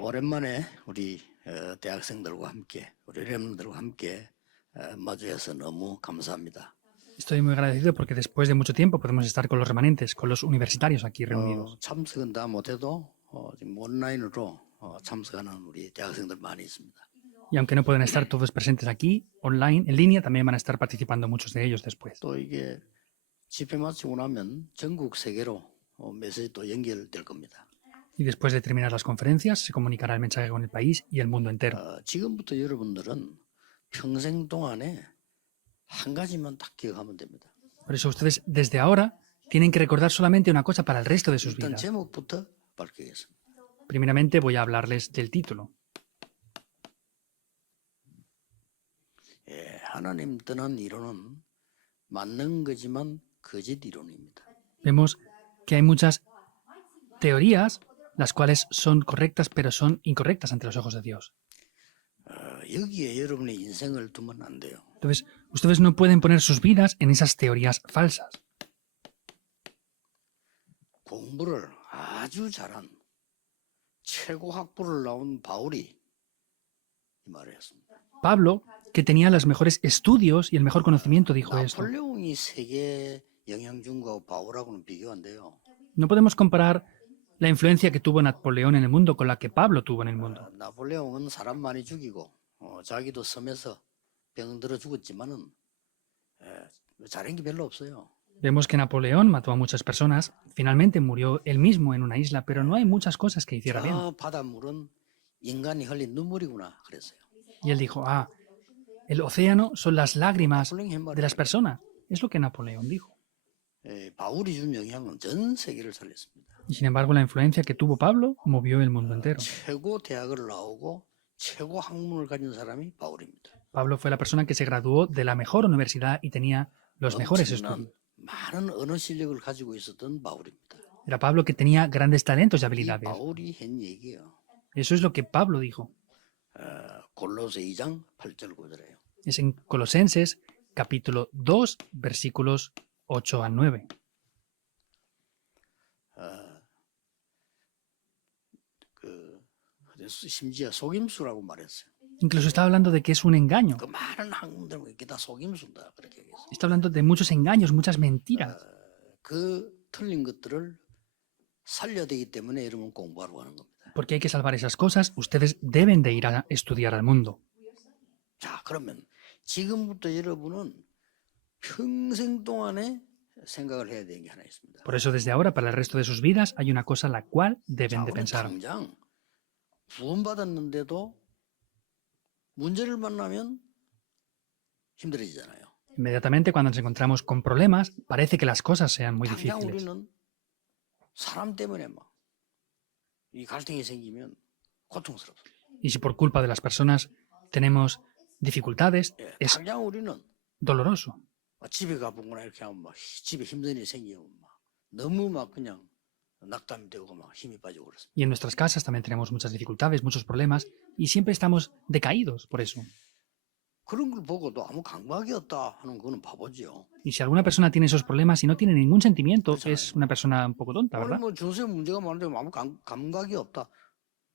오랜만에 우리 대학생들과 함께, 우리 렘들과 함께 마주해서 너무 감사합니다. Estoy muy agradecido porque después de mucho tiempo podemos estar con los remanentes, con los universitarios aquí reunidos. 참석은 다 못해도 지금 온라인으로 참석하는 우리 대학생들 많이 있습니다. Y aunque no pueden estar todos presentes aquí, online, en línea, también van a estar participando muchos de ellos después. 또 이게 집회 마치고 나면 전국 세계로 메시지 또 연결될 겁니다. Y después de terminar las conferencias, se comunicará el mensaje con el país y el mundo entero. 지금부터 여러분들은 평생 동안에 한 가지만 딱 기억하면 됩니다. Por eso ustedes, desde ahora, tienen que recordar solamente una cosa para el resto de sus 일단 vidas. 제목부터 밝히겠습니다. Primeramente voy a hablarles del título. 하나님 떠난 이론은 맞는 거지만 거짓 이론입니다. Vemos que hay muchas teorías, las cuales son correctas, pero son incorrectas ante los ojos de Dios. 여기에 여러분의 인생을 두면 안 돼요. Entonces, ustedes no pueden poner sus vidas en esas teorías falsas. 공부를 아주 잘한 최고 학부를 나온 바울이 이 말을 했습니다. Pablo, que tenía los mejores estudios y el mejor conocimiento, dijo esto. 나폴레옹이 세계에 영향 준 거하고 바울하고는 비교가 안 돼요. No podemos comparar la influencia que tuvo Napoleón en el mundo con la que Pablo tuvo en el mundo. 나폴레옹은 사람 많이 죽이고 자기도 섬에서 병들어 죽었지만은 잘한 게 별로 없어요. Vemos que Napoleón mató a muchas personas, finalmente murió él mismo en una isla, pero no hay muchas cosas que hiciera bien. 저 바닷물은 인간이 흘린 눈물이구나 그랬어요. Y él dijo, el océano son las lágrimas 나폴레옹이 한 de las 말이에요. personas. Es lo que Napoleón dijo. 바울이 준 영향은 전 세계를 살렸습니다. Y sin embargo, la influencia que tuvo Pablo movió el mundo entero. 최고 대학을 나오고 최고 학문을 가진 사람이 바울입니다. Pablo fue la persona que se graduó de la mejor universidad y tenía los mejores estudios. 많은 언어 실력을 가지고 있었던 바울입니다. Era Pablo que tenía grandes talentos y 이 habilidades. 바울이 한 얘기예요. Eso es lo que Pablo dijo. 골로새 2장 8절 9절이에요. Es en Colosenses, capítulo 2, versículos 8 al 9. 심지어 속임수라고 말했어요. Incluso está hablando de que es un engaño. 그 많은 학문들은 이게 다 속임수다 그렇게 얘기했어요. Está hablando de muchos engaños, muchas mentiras. 그 틀린 것들을 살려야 되기 때문에 여러분 공부하러 가는 겁니다. Porque hay que salvar esas cosas, ustedes deben de ir a estudiar al mundo. 자, 그러면 지금부터 여러분은 평생 동안에 생각을 해야 되는 게 하나 있습니다. Por eso desde ahora, para el resto de sus vidas, hay una cosa la cual 자, deben de 우리 pensar. 당장 구원받았는데도 문제를 만나면 힘들어지잖아요. Inmediatamente cuando nos encontramos con problemas, parece que las cosas sean muy 당장 difíciles. 우리는 사람 때문에 막 이 갈등이 생기면 고통스럽습니다. Y si por culpa de las personas tenemos dificultades, es 당장 우리는 doloroso. 집에 가보거나 이렇게 하면 막 집에 힘든 일이 생기면 막 너무 막 그냥 낙담이 되고 막 힘이 빠지고 그렇습니다. Y en nuestras casas también tenemos muchas dificultades, muchos problemas, y siempre estamos decaídos por eso. 그런 걸 보고도 아무 감각이 없다 하는 거는 바보죠. Y si alguna persona tiene esos problemas y no tiene ningún sentimiento, es una persona un poco tonta, 오늘 ¿verdad? 뭐 전세 문제가 많은데 아무 감각이 없다.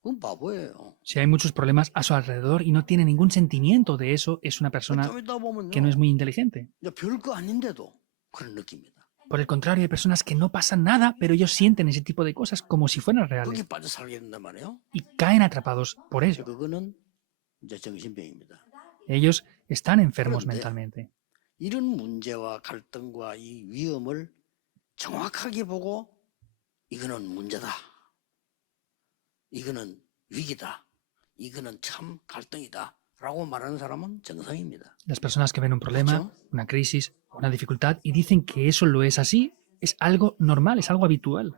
그건 바보예요. Si hay muchos problemas a su alrededor y no tiene ningún sentimiento de eso, es una persona 좀 이따 보면요. que no es muy inteligente. 별거 아닌데도 그런 느낌이다. Por el contrario, hay personas que no pasan nada, pero ellos sienten ese tipo de cosas como si fueran reales 거기 빠져 살게 된단 말이에요. y caen atrapados por ello. 그거는 이제 정신병입니다. Ellos están enfermos 그런데 mentalmente. 이런 문제와 갈등과 이 위험을 정확하게 보고 이거는 문제다. 이거는 위기다. 이거는 참 갈등이다. 라고 말하는 사람은 정상입니다. Las personas que ven un problema, ¿Mucho? una crisis, una dificultad y dicen que eso lo es así, es algo normal, es algo habitual.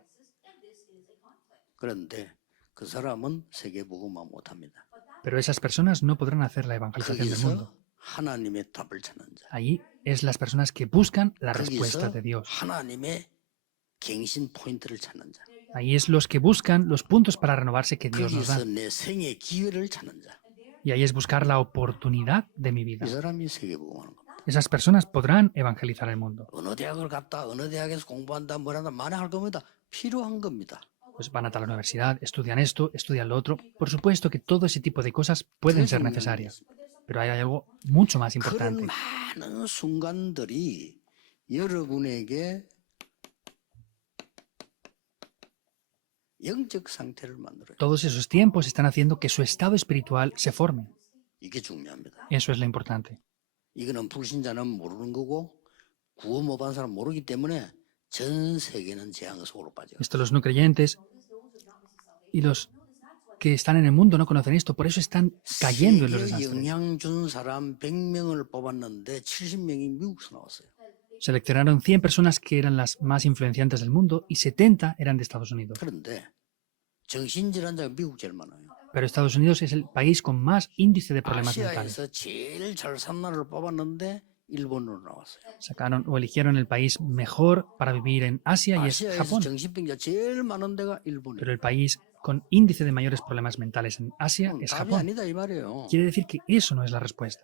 그런데 그 사람은 세계복음화 못합니다. Pero esas personas no podrán hacer la evangelización del mundo. 거기서 하나님의 답을 찾는 자. Allí es las personas que buscan la respuesta 거기서 de Dios. 하나님의 갱신 포인트를 찾는 자. Ahí es los que buscan los puntos para renovarse que Dios nos da. 거기서 내 생의 기회를 찾는 자. Y ahí es buscar la oportunidad de mi vida. 이 사람이 세계복음하는 겁니다. Esas personas podrán evangelizar el mundo. 어느 대학을 갔다 어느 대학에서 공부한다 뭐란다 만회할 겁니다. 필요한 겁니다. pues van a tal universidad, estudian esto, estudian lo otro. Por supuesto que todo ese tipo de cosas pueden ser necesarias, pero hay algo mucho más 그런 importante. 많은 순간들이 여러분에게 영적 상태를 만들어요. Todos esos tiempos están haciendo que su estado espiritual se forme. 이게 중요합니다. Eso es lo importante. 이거는 불신자는 모르는 거고 구원 못 받은 사람 모르기 때문에 전 세계는 재앙 속으로 빠져요. Esto los no creyentes y los que están en el mundo no conocen esto, por eso están cayendo en los 세계 desastres. 영향 준 사람 100명을 뽑았는데 70명이 미국에서 나왔어요. Seleccionaron 100 personas que eran las más influenciantes del mundo y 70 eran de Estados Unidos. 그런데 정신질환자가 미국 제일 많아요. Pero Estados Unidos es el país con más índice de problemas mentales. 아시아에서 제일 잘 산 나라를 뽑았는데 일본으로 나왔어요. Sacaron o eligieron el país mejor para vivir en Asia y es 아시아에서 Japón. 정신병자 제일 많은 데가 Pero 일본이에요. el país con índice de mayores problemas mentales en Asia es 답이 Japón. 아니다 이 말이에요. Quiere decir que eso no es la respuesta.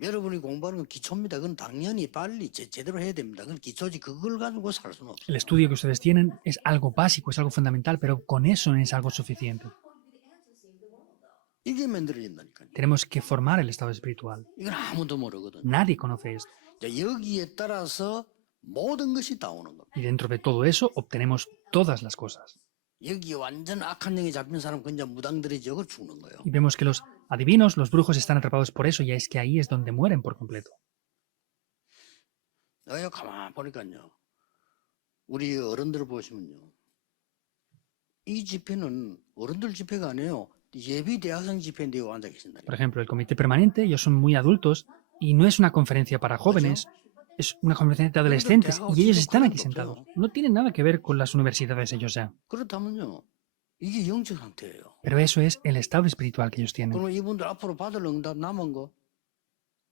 여러분이 공부하는 건 기초입니다. 그건 당연히 빨리 제대로 해야 됩니다. 그건 기초지 그걸 가지고 살 수는 없어요. El estudio que ustedes tienen es algo básico, es algo fundamental, pero con eso no es algo suficiente. 이게 만들어진다니까요. Tenemos que formar el estado espiritual. 이건 아무도 모르거든요. Nadie conoce esto. 자, 여기에 따라서 모든 것이 다 오는 겁니다. Y dentro de todo eso obtenemos todas las cosas. 여기 완전 악한 영에 잡힌 사람 그냥 무당들이 저걸 죽는 거예요. Y vemos que los adivinos, los brujos están atrapados por eso, y es que ahí es donde mueren por completo. 내가 가만 보니까요. 우리 어른들 보시면요. 이 집회는 어른들 집회가 아니에요. 예비 대학생 집회인데 앉아 계신다. Por ejemplo, el comité permanente, ellos son muy adultos y no es una conferencia para jóvenes, es una conferencia de adolescentes y ellos están aquí sentados. No tienen nada que ver con las universidades ellos ya. 그렇다면요. 이게 영적 상태예요. Pero eso es el estado espiritual que ellos tienen. 그러면 이분들 앞으로 받을 응답 남은 거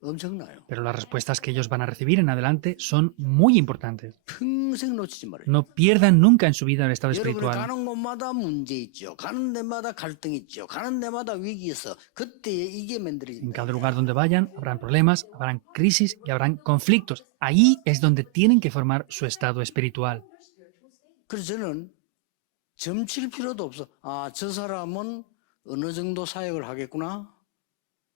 엄청나요. Pero las respuestas que ellos van a recibir en adelante son muy importantes. 평생 놓치지 말아요. No pierdan nunca en su vida el estado 여러분이 espiritual. 가는 곳마다 문제 있죠. 가는 데마다 갈등 있죠. 가는 데마다 위기 있어. 그때 이게 En 만들어진다. cada lugar donde vayan habrán problemas, habrán crisis y habrán conflictos. Ahí es donde tienen que formar su estado espiritual. 그래서 저는 점칠 필요도 없어. 아, 저 사람은 어느 정도 사역을 하겠구나.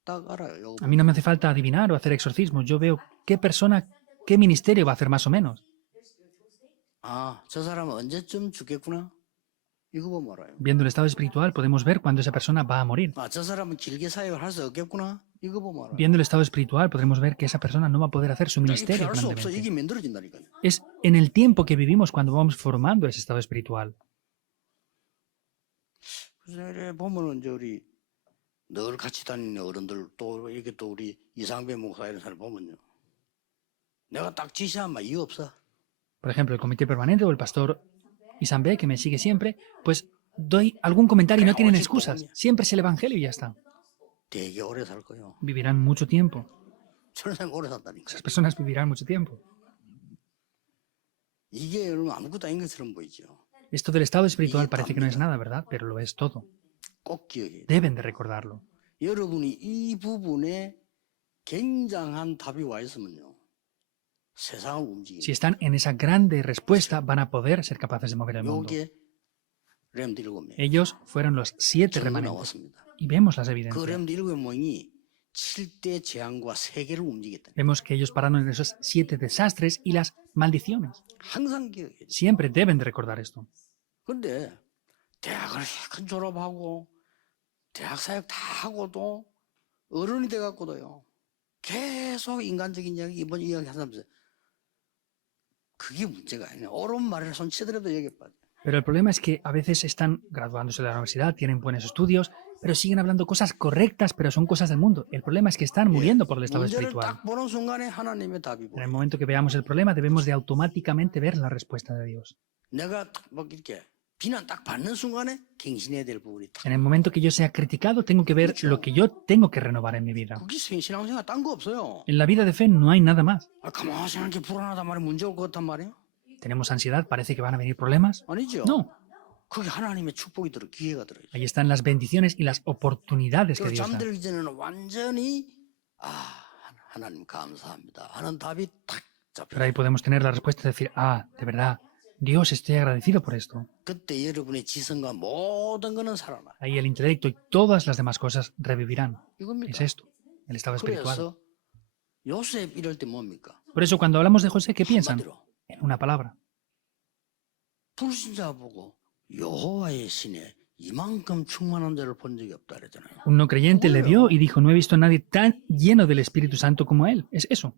딱 알아요. A mí no me hace falta adivinar o hacer exorcismos. Yo veo qué persona, qué ministerio va a hacer más o menos. 아, 저 사람은 언제쯤 죽겠구나. 이거 보면 알아요. Viendo el estado espiritual podemos ver cuándo esa persona va a morir. 아, 저 사람은 길게 사역을 할 수 없겠구나. 이거 보면 알아요. Viendo el estado espiritual podremos ver que esa persona no va a poder hacer su 이게 ministerio 피할 수 없어. grandemente. 이게 만들어진다니까요. Es en el tiempo que vivimos cuando vamos formando ese estado espiritual. 그래서 이래 보면은 이제 우리 늘 같이 다니는 어른들 또 이게 또 우리 이상배 목사 이런 사람 보면요. 내가 딱 지시한 말 이유 없어. Por ejemplo, el comité permanente o el pastor Isambe, que me sigue siempre, pues doy algún comentario y no tienen excusas. Siempre es el evangelio y ya está. 되게 오래 살 거예요. Vivirán mucho tiempo. 저런 사람 오래 산다니까. Esas personas vivirán mucho tiempo. 이게 여러분 아무것도 아닌 것처럼 보이죠. Esto del estado espiritual parece que no es nada, ¿verdad? Pero lo es todo. 꼭 기억해요. Deben de recordarlo. 여러분이 이 부분에 굉장한 답이 와 있으면요. 세상을 움직이는 Si están en esa grande respuesta, van a poder ser capaces de mover el mundo. 요게 렘드 7명. Ellos fueron los 7 전부 remanentes. 나왔습니다. Y vemos las 그 evidencias. 렘드 7명이 7대 재앙과 세계를 움직였다. Vemos que ellos pararon en esos 7 desastres y las maldiciones. 항상 기억해요. Siempre deben de recordar esto. 근데 대학을 큰 졸업하고 대학 사역 다 하고도 어른이 돼갖고도요. 계속 인간적인 이야기 이번 이야기 하면서 그게 문제가 아니에요. 옳은 말을 손치더라도 얘기해 봐. Pero el problema es que a veces están graduándose de la universidad, tienen buenos estudios, pero siguen hablando cosas correctas, pero son cosas del mundo. El problema es que están muriendo por el estado 문제를 espiritual. 딱 보는 순간에 하나님의 답이 En el 보여. momento que veamos el problema, debemos de automáticamente ver la respuesta de Dios. 내가 딱 이렇게 비난 딱 받는 순간에 갱신해야 될 부분이 딱. En el momento que yo sea criticado, tengo que ver lo que yo tengo que renovar en mi vida. 그게 신앙생활 딴 거 없어요. En la vida de fe no hay nada más. 아, 가만히 생각해 불안하단 말이야. 문제 올 것 같단 말이야. ¿Tenemos ansiedad? ¿Parece que van a venir problemas? 아니죠. No. 그게 하나님의 축복이 들어 기회가 들어요. Ahí están las bendiciones y las oportunidades que 그리고 Dios da. 잠들기 전에는 완전히 하나님 감사합니다 하는 답이 탁 잡혀. Pero ahí podemos tener la respuesta de decir, de verdad, Dios, estoy agradecido por esto. 그때 여러분의 지성과 모든 것은 살아나. Ahí el intelecto y todas las demás cosas revivirán. 이겁니다. Es esto, el estado espiritual. 그래서 요셉 이럴 때 뭡니까? Por eso cuando hablamos de José, ¿qué piensan? 한마디로 En una palabra. 불신자 보고 여호와의 신에 이만큼 충만한 자를 본 적이 없다 그랬잖아요. Un no creyente le vio y dijo, no he visto a nadie tan lleno del Espíritu Santo como él. Es eso.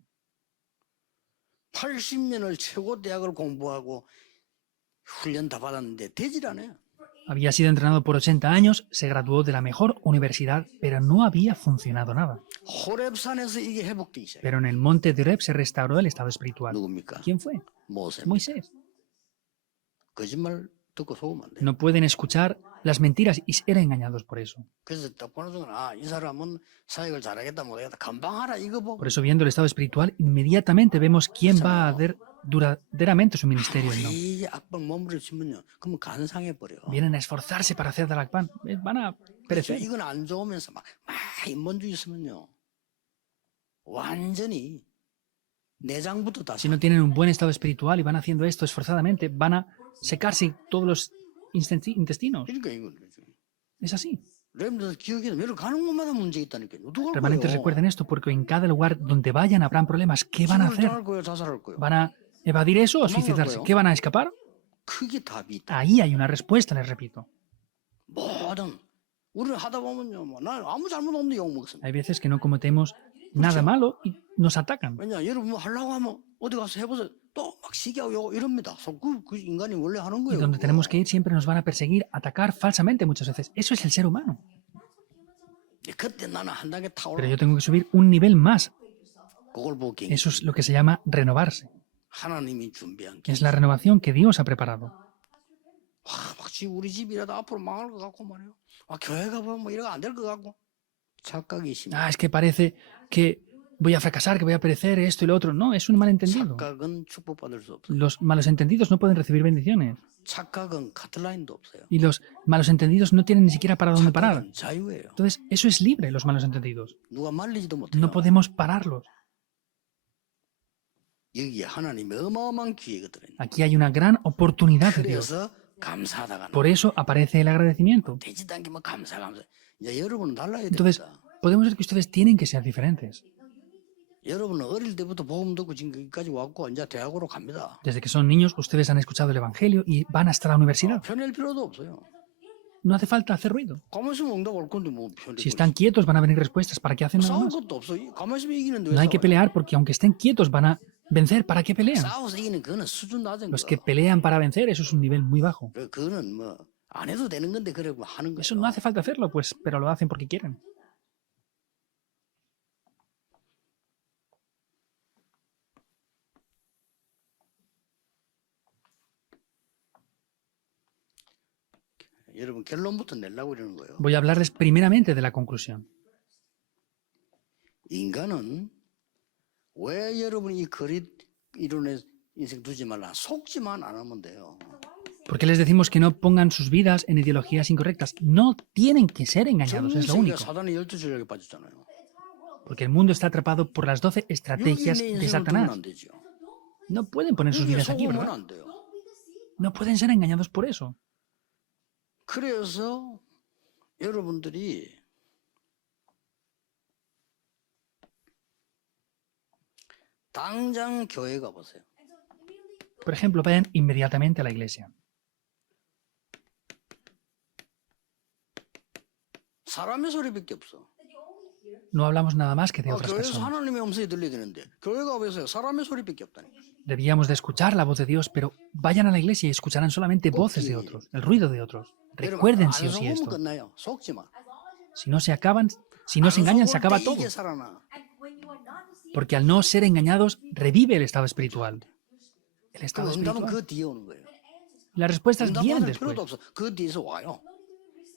80년을 최고 대학을 공부하고 훈련 다 받았는데 되질 않아요. Había sido entrenado por 80 años, se graduó de la mejor universidad, pero no había funcionado nada. 호렙산에서 이게 회복되기 시작해요. Pero en el monte de Oreb se restauró el estado espiritual. 누굽니까? ¿Quién fue? 모세. Moisés. 거짓말 듣고 속으면 안 돼요. No pueden escuchar las mentiras y ser engañados por eso. 그래서 딱 보는 순간 이 사람은 사역을 잘하겠다 못하겠다 금방 하라 이거 보고 Por eso, viendo el estado espiritual, inmediatamente vemos quién va a hacer duraderamente su ministerio y no. 이 악방 몸부림 치면요 그러면 간상해 버려. Vienen a esforzarse para hacer del Akban. Van a perecer. 이건 안 좋으면서 막 인본주의 있으면요 완전히 내장부터 다 Si no tienen un buen estado espiritual y van haciendo esto esforzadamente, van a secarse todos los intestinos. 그러니까 이건 거죠. Es así. 여러분들 기억에 여러 가는 곳마다 문제 있다니까요. 누가 할 Remanentes, 거예요? recuerden esto, porque en cada lugar donde vayan habrán problemas. ¿Qué van a 죽을 hacer? 당할 거예요, 자살할 거예요. ¿Van a evadir eso o suicidarse? ¿Qué van a escapar? 크게 답이 있다. Ahí hay una respuesta, les repito. 뭐든 우리는 하다 보면요, 난 아무 잘못 없는데 욕 먹습니다. Hay veces que no cometemos nada malo y nos atacan. 왜냐, 여러분 뭐 하려고 하면 어디 가서 해보세요. 또 막 시기하고 욕 이럽니다. 그 인간이 원래 하는 Y 거예요. donde 그거. tenemos que ir siempre nos van a perseguir, atacar falsamente muchas veces. Eso es el ser humano. 그때 나는 한 단계 타올라. Pero yo tengo que subir un nivel más. 그걸 보고 갱. Eso es lo que se llama renovarse. 하나님이 준비한 게. Es la renovación que Dios ha preparado. 와, 막지 우리 집이라도 앞으로 망할 것 같고 말이에요. 교회 가보면 뭐 이러고 안 될 것 같고. 착각이 심해. Es que parece que voy a fracasar, que voy a perecer, esto y lo otro. No, es un malentendido. 착각은 축복받을 수 없어요. Los malos entendidos no pueden recibir bendiciones. 착각은 카트라인도 없어요. Y los malos entendidos no tienen ni siquiera para dónde parar. 착각은 자유예요. Entonces, eso es libre, los malos entendidos. 누가 말리지도 못해요. No podemos pararlos. 여기에 하나님의 어마어마한 기회가 들어있는. Aquí hay una gran oportunidad de Dios. 그래서 감사하다가 Por eso aparece el agradecimiento. 되지도 않게 뭐 감사. 이제 여러분은 달라야 Entonces, 됩니다. podemos ver que ustedes tienen que ser diferentes. 여러분은 어릴 때부터 복음 듣고 지금까지 왔고 이제 대학으로 갑니다. Desde que son niños, ustedes han escuchado el Evangelio y van hasta la universidad. 편할 필요도 없어요. No hace falta hacer ruido. 가만히 있으면 응답 올 건데 뭐 편해. Si están quietos, van a venir respuestas. ¿Para qué hacen nada 싸울 más? 것도 없어. 가만히 있으면 이기는데 No 왜 hay que 싸워요? pelear porque aunque estén quietos van a vencer. ¿Para qué pelean? 싸워서 이기는 그거는 수준 낮은 Los 거. que pelean para vencer, eso es un nivel muy bajo. 그거는 뭐 안 해도 되는 건데 그래 뭐 하는 거예요. Eso no hace falta hacerlo, pues, pero lo hacen porque quieren. 여러분 결론부터 내려고 그러는 거예요. Voy a hablarles primeramente de la conclusión. 인간은 왜 여러분이 이 거리 이론에 인생 두지 말라 속지만 안 하면 돼요. ¿Por qué les decimos que no pongan sus vidas en ideologías incorrectas? No tienen que ser engañados, 전 es lo 세계가 único. 사단의 12전략에 빠졌잖아요. Porque el mundo está atrapado por las 12 estrategias 여기 내 de 인생을 두면 Satanás. 안 되죠. No pueden poner sus 여기에 vidas aquí, 속으면 ¿verdad? 안 돼요. No pueden ser engañados por eso. 그래서 여러분들이 당장 교회 가보세요. Por ejemplo, vayan inmediatamente a la iglesia. 사람의 소리밖에 없어. No hablamos nada más que de otras 교회에서 personas. 하나님의 음성이 들려야 되는데 교회 가보세요. 사람의 소리밖에 없다니. Debíamos de escuchar la voz de Dios, pero vayan a la iglesia y escucharán solamente voces de otros, el ruido de otros. Recuerden sí o sí 안 속으면 esto. 끝나요. 속지 마. Si no se acaban, si no se engañan, se acaba todo. 이게 살아나. Porque al no ser engañados, revive el estado espiritual. El estado 응답은 espiritual. 그 뒤에 오는 거예요. Las respuestas vienen 응답받을 después. 필요도 없어. 그 뒤에서 와요.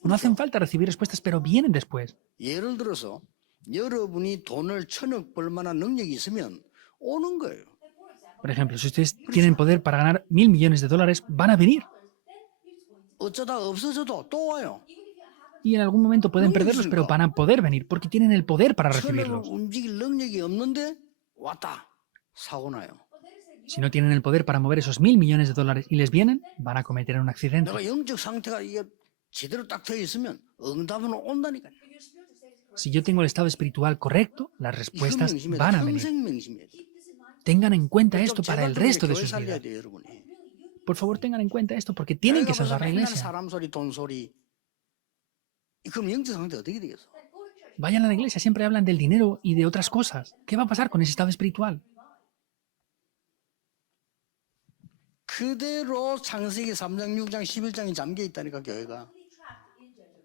No hacen falta recibir respuestas, pero vienen después. 예를 들어서 여러분이 돈을 1,000억 벌 만한 능력이 있으면 오는 거예요. Por ejemplo, si ustedes tienen poder para ganar 1.000 millones de dólares, van a venir. 어쩌다 없어져도 또 와요. Y en algún momento pueden perderlos, pero van a poder venir, porque tienen el poder para 1,000억을 recibirlos. 움직일 능력이 없는데 왔다. 사고 나요. Si no tienen el poder para mover esos 1.000 millones de dólares y les vienen, van a cometer un accidente. 내가 영적 상태가 이게 제대로 딱 되어 있으면 응답은 온다니까요. Si yo tengo el estado espiritual correcto, las 이거 respuestas 명심해야 돼. van a venir. 평생 명심해야 돼. Tengan en cuenta 좀 esto para el 제발 resto de 교회 sus 살려야 vidas. 돼요, 여러분이. Por favor, tengan en cuenta esto porque tienen que 교회 가면서 salvar la 맨날 iglesia. 사람 소리, 돈 소리. 그럼 영적 상태 어떻게 되겠어? Vayan a la iglesia, siempre hablan del dinero y de otras cosas. ¿Qué va a pasar con ese estado espiritual? 그대로 창세기 3장, 6장, 11장이 잠겨 있다니까 교회가.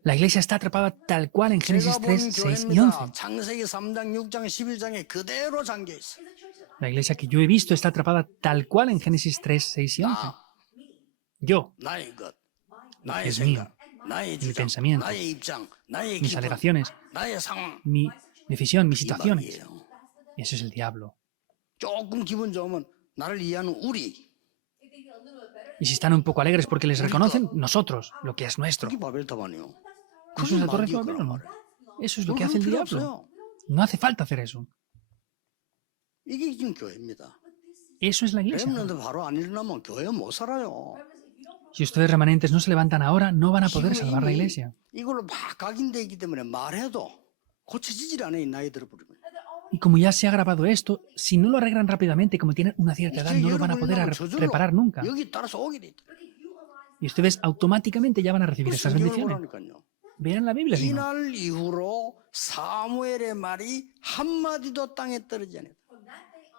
La iglesia está atrapada tal cual en Génesis 제가 3, 본 6 y 11. 교회입니다. 창세기 3장, 6장, 11장에 그대로 잠겨 있어. La iglesia que yo he visto está atrapada tal cual en Génesis 3, 6 y 11. 나, Yo, 나의 것, 나의 es mío, 생각, 나의 mi 주장, pensamiento, 나의 입장, 나의 mis 기분, alegaciones, 나의 상황. mi decisión, mis situaciones. 이방이에요. Eso es el diablo. 조금 기분 좋으면 나를 이해하는 우리. Y si están un poco alegres porque les reconocen, nosotros, lo que es nuestro. 그게 바벨타반이요. Eso es la torre de 마귀의 Babel, 거란 ¿no? 말이에요. Eso es lo que 그럴 hace el 필요 diablo. 없어요. No hace falta hacer eso. 이게 지금 교회입니다. Eso es la iglesia. 렘넌트 바로 안 일어나면 교회 못 살아요. Si ustedes remanentes no se levantan ahora, no van a poder 지금 salvar la 이미 iglesia. 이걸로 막 각인돼 있기 때문에 말해도 고쳐지질 않아요. 이 나이 들어버리면. Y como ya se ha grabado esto, si no lo arreglan rápidamente, como tienen una cierta edad, 이제 no lo van a poder 여러분이랑 저절로 reparar nunca. 여기 따라서 오게 돼 있다. Y ustedes automáticamente ya van a recibir 그 esas 성경을 bendiciones. 보라니까요. Vean la Biblia, si no. 이날 이후로 사무엘의 말이 한마디도 땅에 떨어지지 않았다.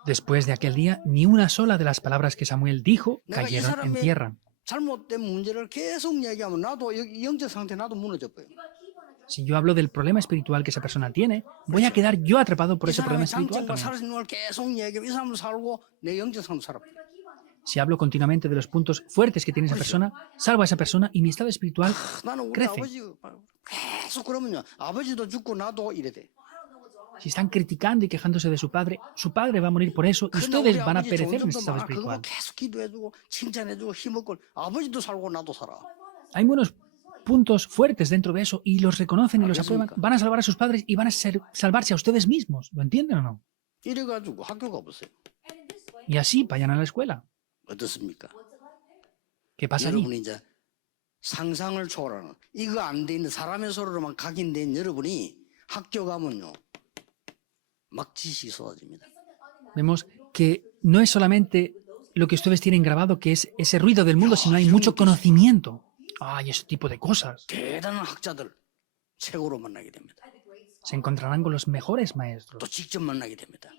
Después de aquel día, ni una sola de las palabras que Samuel dijo 내가 이 cayeron en 사람의 tierra. 잘못된 문제를 계속 얘기하면 나도 여기 영적 상태 나도 무너져 버려. Si yo hablo del problema espiritual que esa persona tiene, voy a quedar yo atrapado por 이 ese problema 사람의 espiritual 장점과 también. 살아있는 걸 계속 얘기하면 이 사람도 살고 내 영적 상도 살아. Si hablo continuamente de los puntos fuertes que tiene esa persona, salvo a esa persona y mi estado espiritual 나는 우리 crece. 아버지 계속 그러면요. 아버지도 죽고 나도 이래 돼. Si están criticando y quejándose de su padre va a morir por eso y 근데 ustedes 우리 van a 아버지 perecer 좋은 en ese 점도 estado 많아. 그거 espiritual. 계속 기도해주고 칭찬해주고 힘없고 아버지도 살고 나도 살아. Hay buenos puntos fuertes dentro de eso y los reconocen y los aprueban. 알겠습니까? Van a salvar a sus padres y van a salvarse a ustedes mismos. ¿Lo entienden o no? 이래가지고 학교 가보세요. Y así vayan a la escuela. 어떻습니까? ¿Qué pasa allí? 여러분이 이제 상상을 초월하는 이거 안 돼 있는 사람의 소리로만 각인된 여러분이 학교 가면요 막 지식이 쏟아집니다. Vemos que no es solamente lo que ustedes tienen grabado, que es ese ruido del mundo, sino hay mucho conocimiento. Ay, ese tipo de cosas. 대단한 학자들 최고로 만나게 됩니다. Se encontrarán con los mejores maestros. 또 직접 만나게 됩니다.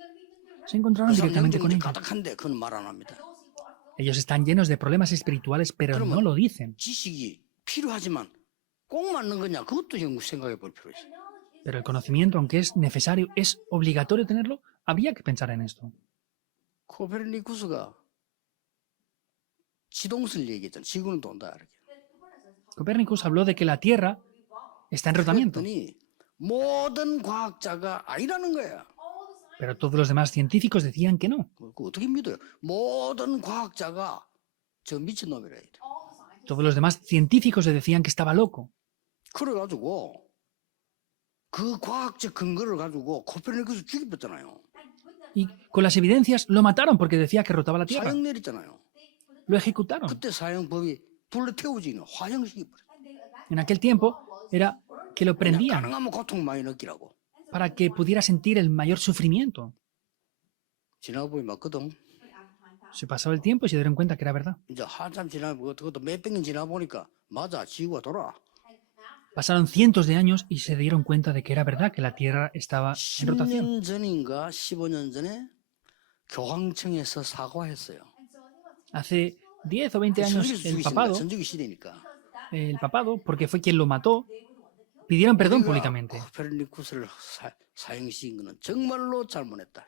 Se 그 encontrarán 사람 directamente 영적 con 문제 ellos. 가득한데 그건 말 안 합니다. Ellos están llenos de problemas espirituales, pero no lo dicen. 지식이 필요하지만 꼭 맞는 거냐 그것도 좀 생각해 볼 필요 있어요. Pero el conocimiento, aunque es necesario, es obligatorio tenerlo, habría que pensar en esto. 코페르니쿠스가 지동설 얘기했잖아요. 지구는 돈다 이렇게. Copérnicus habló de que la Tierra está en rotamiento, 그랬더니 모든 과학자가 아니라는 거야. pero todos los demás científicos decían que no. 그 어떻게 믿어요? 모든 과학자가 저 미친놈이라 이래. Todos los demás científicos le decían que estaba loco. 그래가지고 그 과학적 근거를 가지고 코페르니쿠스 죽여버렸잖아요. Y con las evidencias lo mataron porque decía que rotaba la Tierra. 사형 내렸잖아요. Lo ejecutaron. 그때 사형법이 불러 태우지는 화형시켜버려. En aquel tiempo era que lo prendían 가능하면 고통 많이 느끼라고. para que pudiera sentir el mayor sufrimiento. 지나보니 맞거든. Se pasó el tiempo y se dieron cuenta que era verdad. 이제 한참 지나고 그것도 몇백 년 지나보니까 맞아 지구가 돌아. Pasaron cientos de años y se dieron cuenta de que era verdad que la Tierra estaba en rotación. 10년 전인가 15년 전에 교황청에서 사과했어요. Hace 10 o 20 años 전주기 시대니까. el papado, porque fue quien lo mató, pidieron perdón públicamente. 코페르니쿠스를 사형시킨 거는 정말로 잘못했다.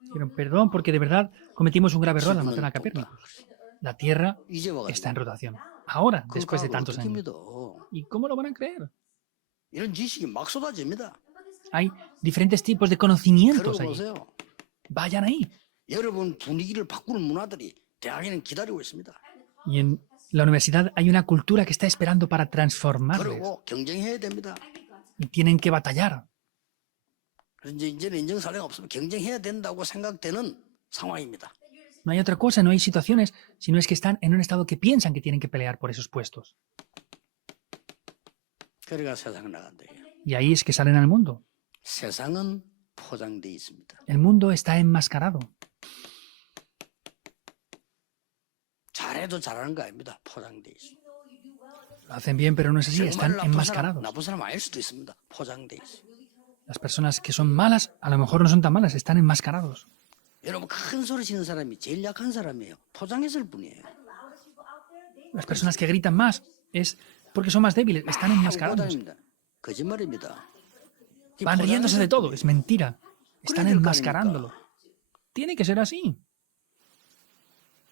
Pidieron perdón porque de verdad cometimos un grave error al matar a 지구는 Copérnico. 돈다. La Tierra 이제 está en 와가지고 rotación. Ahora, 그 después de 과학을 tantos 어떻게 años. 믿어? ¿Y cómo lo van a creer? 이런 지식이 막 쏟아집니다. Hay diferentes tipos de conocimientos allí. 들어보세요. Vayan ahí. 여러분 분위기를 바꾸는 문화들이 대학에는 기다리고 있습니다. Y en la universidad hay una cultura que está esperando para transformarles. 그리고 경쟁해야 됩니다. Y tienen que batallar. 그래서 이제는 인정사례가 없으면 경쟁해야 된다고 생각되는 상황입니다. No hay otra cosa, no hay situaciones, sino es que están en un estado que piensan que tienen que pelear por esos puestos. 그래가 세상 나간대요. Y ahí es que salen al mundo. 세상은 포장돼 있습니다. El mundo está enmascarado. 잘해도 잘하는 거 아닙니다. 포장돼 있습니다. Lo hacen bien, pero no es así, están 정말 enmascarados. 나쁜 사람 아닐 수도 있습니다. 포장돼 있어. Las personas que son malas, a lo mejor no son tan malas, están enmascarados. 여러분 큰 소리 치는 사람이 제일 약한 사람이에요. 포장했을 뿐이에요. Las personas que gritan más es porque son más débiles, están enmascarados. 꼬다닙니다. 거짓말입니다. Van riéndose de todo, es mentira. Están 그래야 될 거 enmascarándolo. Tiene que ser así.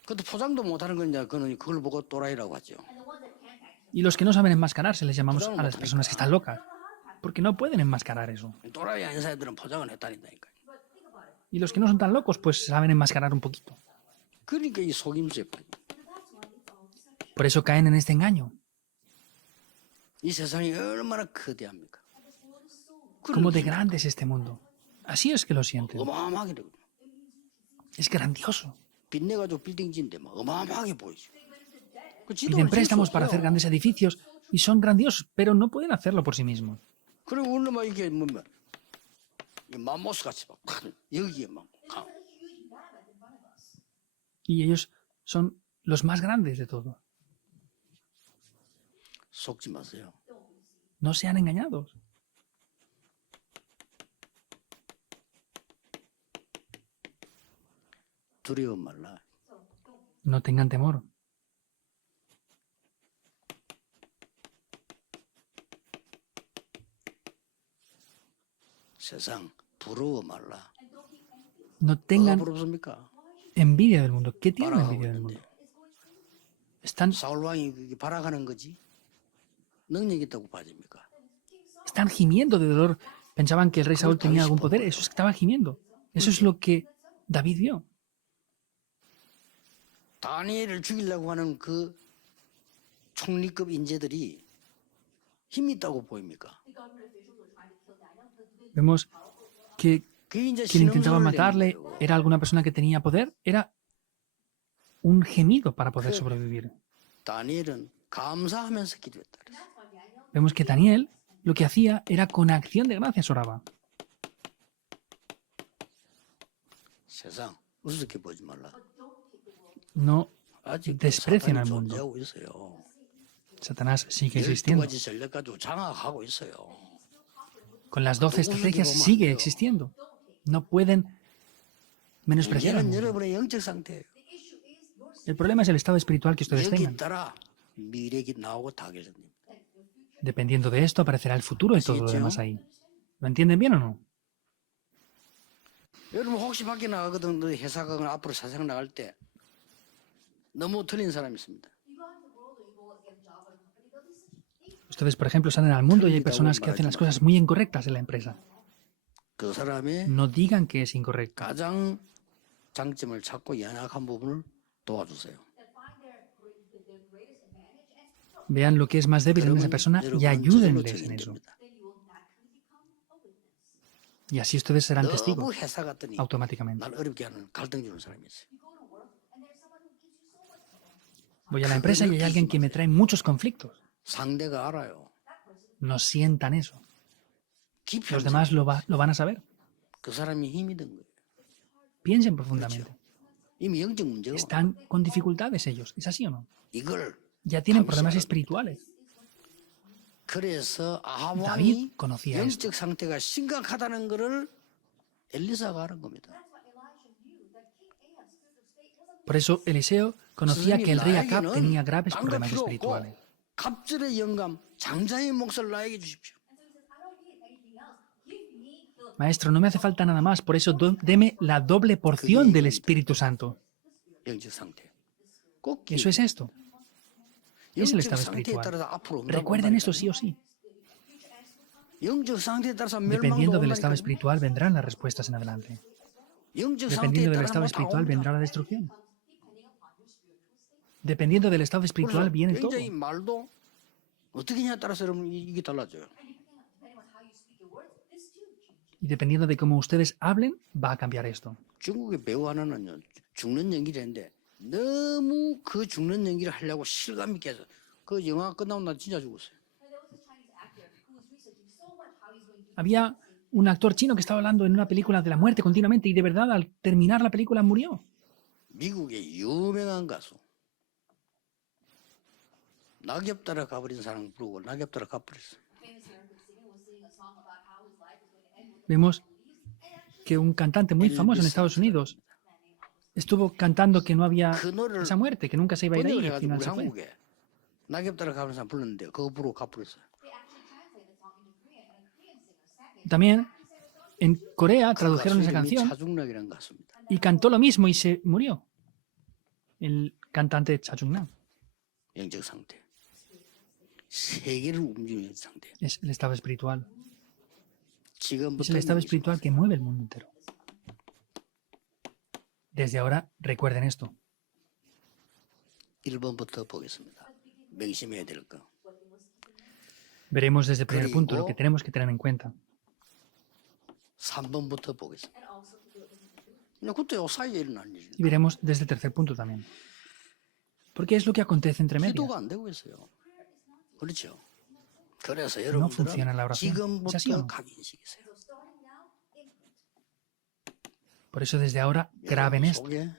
그것도 포장도 못하는 건 이제 그걸 보고 또라이라고 하죠. Y los que no saben enmascararse les llamamos a las personas que están locas. Porque no pueden enmascarar eso. 또라이 아닌 사람들은 포장을 했다니까요. Y los que no son tan locos, pues saben enmascarar un poquito. 그러니까 이 속임수에 빠져. Por eso caen en este engaño. 이 세상이 얼마나 거대합니까? Cómo de grande es este mundo. Así es que lo sienten. 어마어마하게 되거든요. Es grandioso. 빚내가지고 빌딩 짓는데 막 어마어마하게 보이죠. 그 지도를 Piden 지을 수 préstamos para 없어요. hacer grandes edificios y son grandiosos, pero no pueden hacerlo por sí mismos. 그리고 오늘 막 이게 뭐면 맘모스 같이 막 여기에 막 Y ellos son los más grandes de todo. 속지 마세요. No sean engañados. 두려워 말라. No tengan temor. 세상 부러워 말라. No 뭐가 tengan 부럽습니까? envidia del mundo. ¿Qué tienen 바라가고 envidia del 있는데 mundo? Están 사울 왕이 그게 바라가는 거지. 능력 있다고 봐집니까? gimiendo de dolor. Pensaban que el rey Saúl tenía algún poder. Eso es que estaban gimiendo. Eso es lo que David vio. 다니엘을 죽이려고 하는 그 총리급 인재들이 힘 있다고 보입니까? Vemos que 그게 이제 quien intentaba 신음소리를 matarle 내는 거예요. era alguna persona que tenía poder. Era un gemido para poder sobrevivir. 다니엘은 감사하면서 기도했다. 그랬어요. Vemos que Daniel lo que hacía era con acción de gracias oraba. 세상 우습게 보지 말라. No 아직 desprecian 사탄이 al mundo. 존재하고 있어요. Satanás sigue 12 existiendo. 가지 전략 가지고 장악하고 있어요. Con las 12 estrategias sigue existiendo. No pueden menospreciar al 문제는 mundo. 여러분의 영적 상태예요. El problema es el estado espiritual que ustedes 여기 tengan. 따라 미래가 나오고 다 결정됩니다. Dependiendo de esto, aparecerá el futuro y todo lo demás ahí. ¿Lo entienden bien o no? 여러분 혹시 밖에 나가거든 너 회사 가거나 앞으로 사생 나갈 때 너무 틀린 사람이 있습니다. Ustedes, por ejemplo, salen al mundo y hay personas que hacen las cosas muy incorrectas en la empresa. 그 사람의 No digan que es incorrecto. 가장 장점을 찾고 연약한 부분을 도와주세요. Vean lo que es más débil en esa persona y 여러분은 ayúdenles 저절로 en eso. 적용됩니다. Y así ustedes serán 너무 testigos 회사 갔더니 automáticamente. 날 어렵게 하는 갈등 주는 사람이 있어요. Voy a la empresa y hay alguien que me trae muchos conflictos. 상대가 알아요. No sientan eso. 깊이 Los demás lo van a saber. 그 사람이 힘이 든 거예요. Piensen profundamente. 이미 영적 문제가 Están con dificultades ellos. ¿Es así o no? 이걸 Ya tienen problemas espirituales. 그래서 아합 David 왕이 conocía esto. 영적 상태가 심각하다는 것을 엘리사가 아는 겁니다. Por eso Eliseo conocía que el rey Acab 나에게는 tenía graves 딴거 problemas 필요 없고 espirituales. 갑절의 영감 장자의 몫을 나에게 주십시오. Maestro, no me hace falta nada más, por eso deme la doble porción del Espíritu Santo. 영적 상태. 꼭 Eso es esto. Es el 영적 estado 상태에 espiritual. 따라서 앞으로 온다고 Recuerden esto 한다니까요. sí o sí. 영적 상태에 따라서 Dependiendo 멸망도 del estado 온다니까요. espiritual vendrán las respuestas en adelante. 영적 상태에 Dependiendo del 따라서 estado 다 espiritual 옵니다. vendrá la destrucción. Dependiendo del estado espiritual 그래서 viene todo. 굉장히 말도 어떻게 하냐에 따라서 여러분 이게 달라져요. Y dependiendo de cómo ustedes hablen, va a cambiar esto. 중국의 배우 하나는요 죽는 연기를 했는데 너무 그 죽는 연기를 하려고 실감 있게 해서 그 영화가 끝나고 나 진짜 죽었어요. Había un actor chino que estaba hablando en una película de la muerte continuamente y de verdad al terminar la película murió. 미국의 유명한 가수 낙엽 따라 가버린 사람 부르고 낙엽 따라 가버렸어요. Vemos que un cantante muy famoso en Estados Unidos estuvo cantando que no había 그 노래를 esa muerte, que nunca se iba a ir ahí 번역을 y al 해가지고 final 우리 se fue. 한국에 낙엽 따라 가버린 사람 불렀는데 그거 부르고 가버렸어요. También en Corea 그 tradujeron 가수 esa 이름이 canción 차중락이라는 가수입니다. y cantó lo mismo y se murió. El cantante Cha Jung-nam. 영적 상태. 세계를 움직이는 상태. Es el estado espiritual. Es 지금부터 el estado espiritual que mueve el mundo entero. Desde ahora, recuerden esto. 1번부터 보겠습니다. 명심해야 될 거. Veremos desde el primer punto lo que tenemos que tener en cuenta. 3번부터 보겠습니다. 그냥 그때 요 사이에 일어난 일이. Y veremos desde el tercer punto también. Porque es lo que acontece entre medias. 기도가 안 되고 있어요. 그렇죠. 그래서 No funciona la 여러분들은 oración. ¿Es así o 지금부터 no? 각인식이세요. Por eso desde ahora graben esto. 속에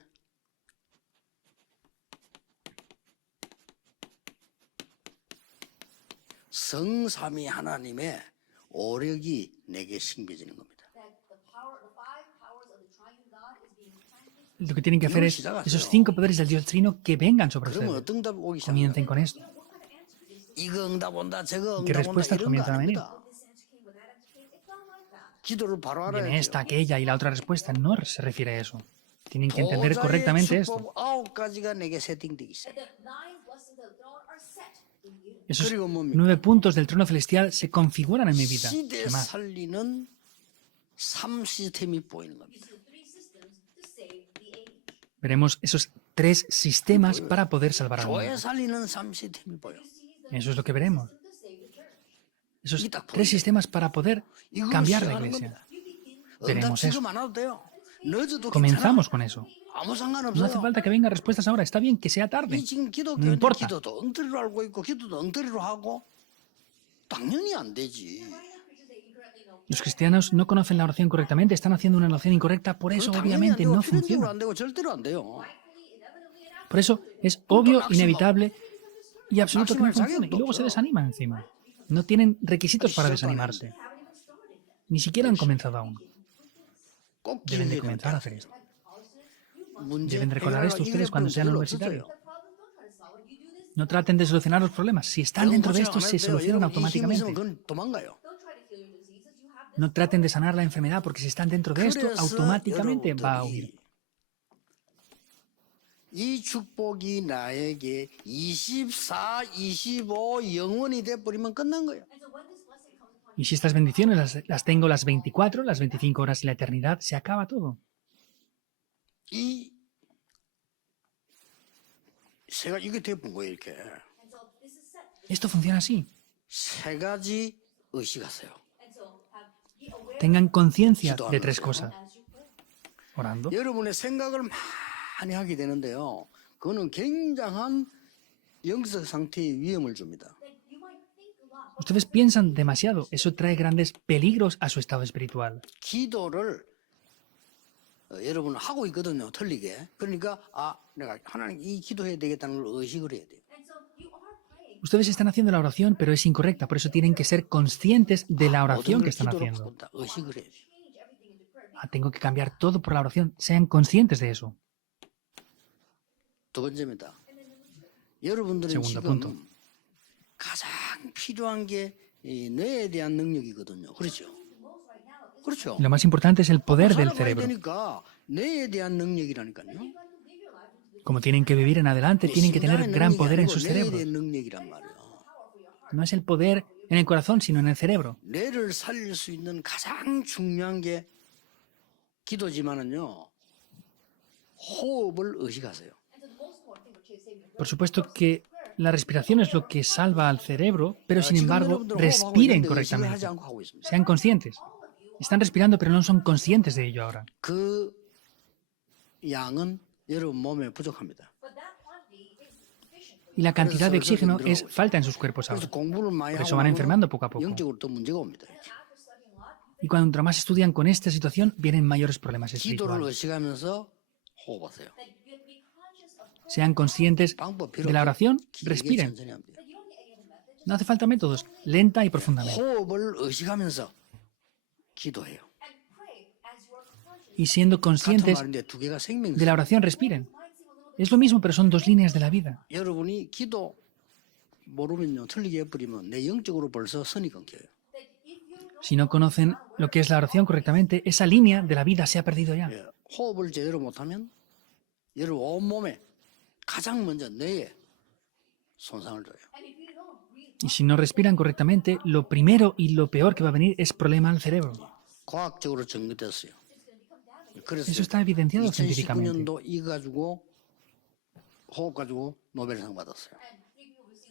성삼위 하나님의 오력이 내게 신겨지는 겁니다. Lo que tienen que hacer es esos 5 poderes del Dios Trino que vengan sobre 그러면 ustedes. 어떤 답이 오기 Comiencen 시작해요? con esto. 이거 응답 온다, 저거 ¿Qué 응답 온다 respuestas 이런 거 comienzan a venir? 아닙니다. 기도를 바로 알아야 Viene 돼요. esta, aquella y la otra respuesta. No se refiere a eso. Tienen que entender correctamente esto. 축복 9가지가 내게 세팅되기 시작해요. Esos 그리고 뭡니까? 9 puntos del trono celestial se configuran en mi vida. 시대 ¿Qué más? 살리는 3시스템이 보이는 겁니다. Veremos esos 3 sistemas para poder salvar al 교회 mundo. 살리는 3시스템이 보여. Eso es lo que veremos. Esos Y 3 sistemas para poder 이거 cambiar la 시작하는 iglesia. 겁니다. 응답 Veremos eso. 지금 안 와도 돼요. 늦어도 괜찮아. Comenzamos con eso. 아무 No hace 상관없어요. falta que vengan respuestas ahora. Está bien que sea tarde. 이 지금 기도 No importa. 기도도 엉터리로 알고 있고 기도도 엉터리로 하고 당연히 안 되지. Los cristianos no conocen la oración correctamente, están haciendo una oración incorrecta, por eso 당연히 안 obviamente 되고 no 필연적으로 funciona. 안 되고 절대로 안 돼요. Por eso es obvio, inevitable y absoluto que no funcione. Y luego se desaniman encima. No tienen requisitos para desanimarse. Ni siquiera han comenzado aún. 꼭 Deben de 기억해야 comenzar a 됩니다. hacer esto. 문제 Deben recordar esto 해결하고 ustedes cuando sean 별로 universitarios. 없어요. No traten de solucionar los problemas. Si están dentro de esto, se solucionan automáticamente. 그건 도망가요. No traten de sanar la enfermedad, porque si están dentro de esto, 그래서 automáticamente va a 여러분들이 huir. 이 축복이 나에게 24, 25 영원히 돼버리면 끝난 거예요. Y si estas bendiciones las tengo las 24, las 25 horas de la eternidad, se acaba todo. 이 세가 이게 돼본 거예요. 이렇게 Esto funciona así. 세 가지 의식하세요. Tengan conciencia de 3 cosas. Orando. 여러분의 생각을 많이 하게 되는데요. 그거는 굉장한 영적 상태의 위험을 줍니다. Ustedes piensan demasiado. Eso trae grandes peligros a su estado espiritual. 기도를 여러분은 하고 있거든요. 틀리게. 그러니까 내가 하나님 이 기도해야 되겠다는 걸 의식을 해야 돼요. Ustedes están haciendo la oración, pero es incorrecta. Por eso tienen que ser conscientes de la 모든 oración 걸 que están 기도로 haciendo. 바꾼다. 의식을 해야 돼요. Tengo que cambiar todo por la oración. Sean conscientes de eso. 두 번째입니다. 여러분들은 Segundo 지금 punto. 가장 필요한 게 이 뇌에 대한 능력이거든요. 그렇죠? 그렇죠. Lo más importante es el poder del 살아가야 cerebro. 되니까 뇌에 대한 능력이라니까요. Como tienen que vivir en adelante, tienen que tener gran poder en sus 뇌에 cerebros. 대한 능력이란 말이에요. No es el poder en el corazón, sino en el cerebro. 뇌를 살릴 수 있는 가장 중요한 게 기도지만은요. 호흡을 의식하세요. Por supuesto que la respiración es lo que salva al cerebro, pero sin 지금 embargo, 여러분들은 호흡하고 respiren 있는데 의식을 하지 correctamente. 않고 하고 있습니다. Sean conscientes. Están respirando, pero no son conscientes de ello ahora. 그 양은 여러분 몸에 부족합니다. Y la cantidad de oxígeno es falta en sus cuerpos ahora. 그래서 공부를 많이 Por eso 하고 van 나면 enfermando poco a poco. 영적으로 또 문제가 옵니다. Y cuanto más estudian con esta situación, vienen mayores problemas 기도를 espirituales. 의식하면서 호흡하세요. Sean conscientes 방법 de 필요 la 없고 oración, 길게 respiren. 천천히 하면 돼요. No hace falta métodos, lenta y profundamente. 호흡을 의식하면서 기도해요. Y siendo 같은 conscientes 말인데 두 개가 de 생명이에요. la oración, respiren. Es lo mismo, pero son dos líneas de la vida. 여러분이 기도 모르면요 틀리게 해버리면 내 영적으로 벌써 선이 끊겨요. Si no conocen lo que es la oración correctamente, esa línea de la vida se ha perdido ya. 예, 호흡을 제대로 못하면 여러분 온몸에 가장 먼저 뇌에 손상을 줘요. Y si no respiran correctamente, lo primero y lo peor que va a venir es problema al cerebro. 과학적으로 증명됐어요. 그래서 Eso está evidenciado científicamente. 2019년도 이거 가지고 호흡 가지고 노벨상 받았어요.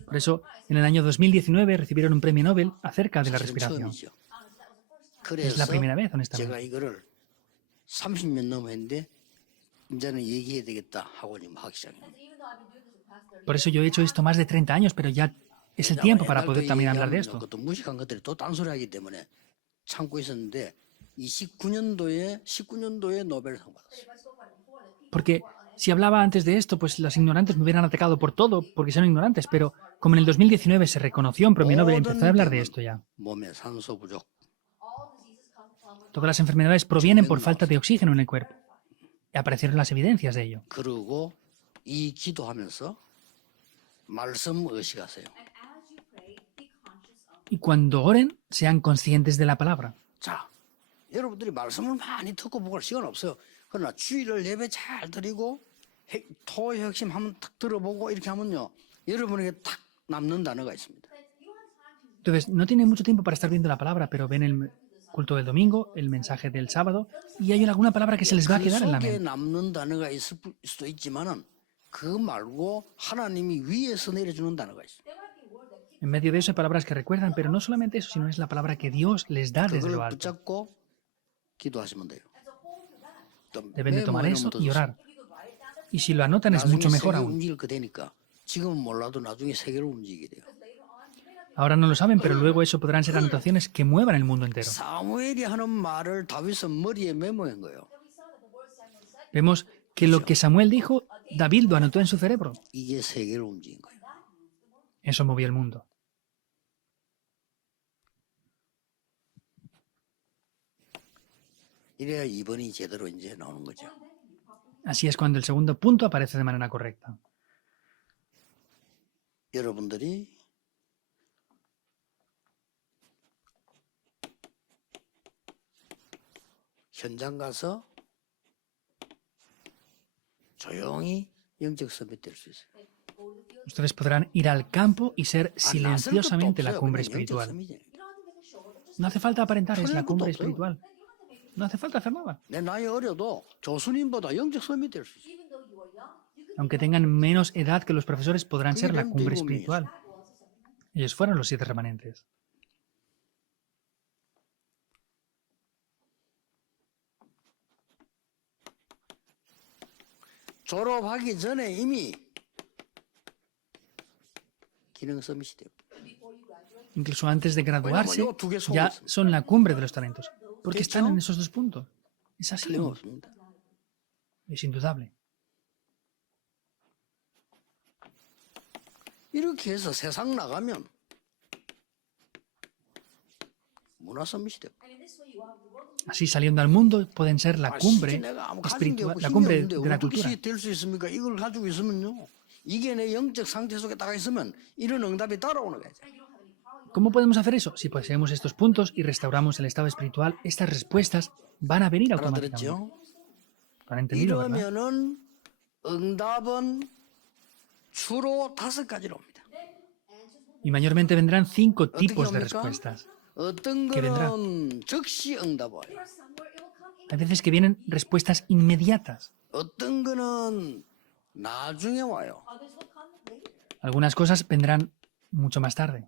Por eso, en el año 2019 recibieron un premio Nobel acerca de la 사실은 respiración. 처음이죠. Es la 그래서 primera vez, 제가 honestamente. 이거를 30년 넘어 했는데 이제는 얘기해야 되겠다 하고 지금 하기 시작합니다. Por eso yo he hecho esto más de 30 años, pero ya es el tiempo para poder también hablar de esto. 그것도 무식한 것들이 또 딴소리하기 때문에 참고 있었는데 이 19년도에 노벨상 받았어요. Porque si hablaba antes de esto, pues los ignorantes me hubieran atacado por todo, porque son ignorantes, pero como en el 2019 se reconoció un premio Nobel, empecé a hablar de esto ya. 몸에 산소 부족, Todas las enfermedades provienen por falta de oxígeno en el cuerpo. Y aparecieron las evidencias de ello. 그리고 이 기도하면서 말씀 의식하세요. Y cuando oren, sean conscientes de la palabra. 자, 여러분들이 말씀을 많이 듣고 보고 할 시간 없어요. 그러나 주일을 예배 잘 드리고 토의 핵심 한번 탁 들어보고 이렇게 하면요. 여러분에게 탁 남는 단어가 있습니다. Entonces, no tienen mucho tiempo para estar viendo la palabra, pero ven el culto del domingo, el mensaje del sábado, y hay alguna palabra que se les va a 그 quedar en la 속에 mente. 남는 단어가 있을 수도 있지만은 그 말고 하나님이 위에서 내려주는 단어가 있어요. En medio de eso hay palabras que recuerdan, pero no solamente eso, sino es la palabra que Dios les da desde 그걸 lo alto. 붙잡고 기도하시면 돼요. 또 Deben de tomar eso 메모해놓으면 더 y 좋습니다. orar. Y si lo anotan es 나중에 mucho mejor 세계 aún. 움직일 거 되니까 지금은 몰라도 나중에 세계를 움직이게 돼요. Ahora no lo saben, pero luego eso podrán ser anotaciones que muevan el mundo entero. 사무엘이 하는 말을 다윗은 머리에 메모한 거예요. Vemos que lo que Samuel dijo, David lo anotó en su cerebro. 이게 세계를 움직인 거예요. Eso movió el mundo. 이래야 2번이 제대로 이제 나오는 거죠. Así es cuando el segundo punto aparece de manera correcta. 여러분들이 현장 가서 조용히 영적 서밋 될 수 있어요. Ustedes podrán ir al campo y ser 아, 나설 것도 silenciosamente la 없어요. cumbre 그냥 영적 espiritual. 서밋이에요. No hace falta aparentar, es la 그런 cumbre 것도 없어요. espiritual. No hace falta hacer nada. 내 나이 어려도 교수님보다 영적 서밋 될 수 있어요. Aunque tengan menos edad que los profesores, podrán ser la 그게 cumbre 대부분이에요. espiritual. Ellos fueron los 7 remanentes. 졸업하기 전에 이미 기능 서밋이 돼요. Incluso antes de graduarse, Bueno, yo, tú, ya somos. son la cumbre de los talentos. Porque ¿Qué están en chao? esos dos puntos. Es así. 틀림없습니다. Es indudable. 이렇게 해서 세상 나가면 문화 서밋이 돼요. Así saliendo al mundo pueden ser la 아, cumbre 진짜 내가 아무 가진 게 espiritual, 없고 la 힘이 cumbre 없는데 de la 어떻게 cultura. 될 수 있습니까? 이걸 가지고 있으면요. 이게 내 영적 상태 속에 딱 있으면 이런 응답이 따라오는 거죠. ¿Cómo podemos hacer eso? Si poseemos estos puntos y restauramos el estado espiritual, estas respuestas van a venir automáticamente. 알아들었죠? ¿Han entendido, verdad? 이러면은 응답은 주로 5가지로 옵니다. Y mayormente vendrán 5 어떻게 tipos de 옵니까? respuestas. 어떤 ¿Qué vendrá? 거는 즉시 응답 와요. Hay veces que vienen respuestas inmediatas. 어떤 거는 나중에 와요. Algunas cosas vendrán mucho más tarde.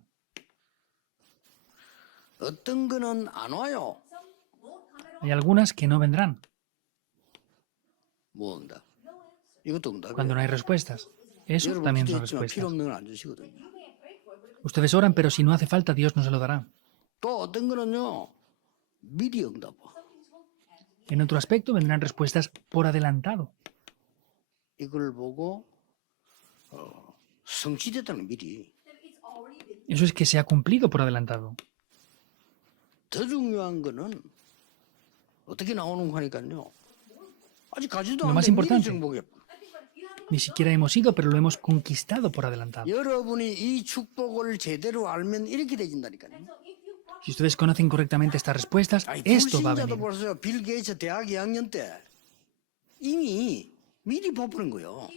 어떤 거는 안 와요. Hay algunas que no vendrán. 뭐 응답? 이것도 응답이에요. cuando no hay respuestas. Eso 여러분 también son 기도했지만 필요 respuestas. 없는 건 안 주시거든요. Ustedes oran, pero si no hace falta, Dios no se lo dará. 또 어떤 거는요, 미리 응답. En otro aspecto vendrán respuestas por adelantado. 이걸 보고 성취됐다는 미리. Eso es que se ha cumplido por adelantado. 더 중요한 거는 어떻게 나오는 거 하니까요. 아직 가지도 Lo más 않는데 미리 importante. 정복해. Ni siquiera hemos ido, pero lo hemos conquistado por adelantado. 여러분이 이 축복을 제대로 알면 이렇게 되진다니까요. Si ustedes conocen correctamente estas respuestas, 아니, esto va a 불신자도 venir. 보세요. 빌 게이츠 대학 2학년 때 이미 미리 보는 거예요.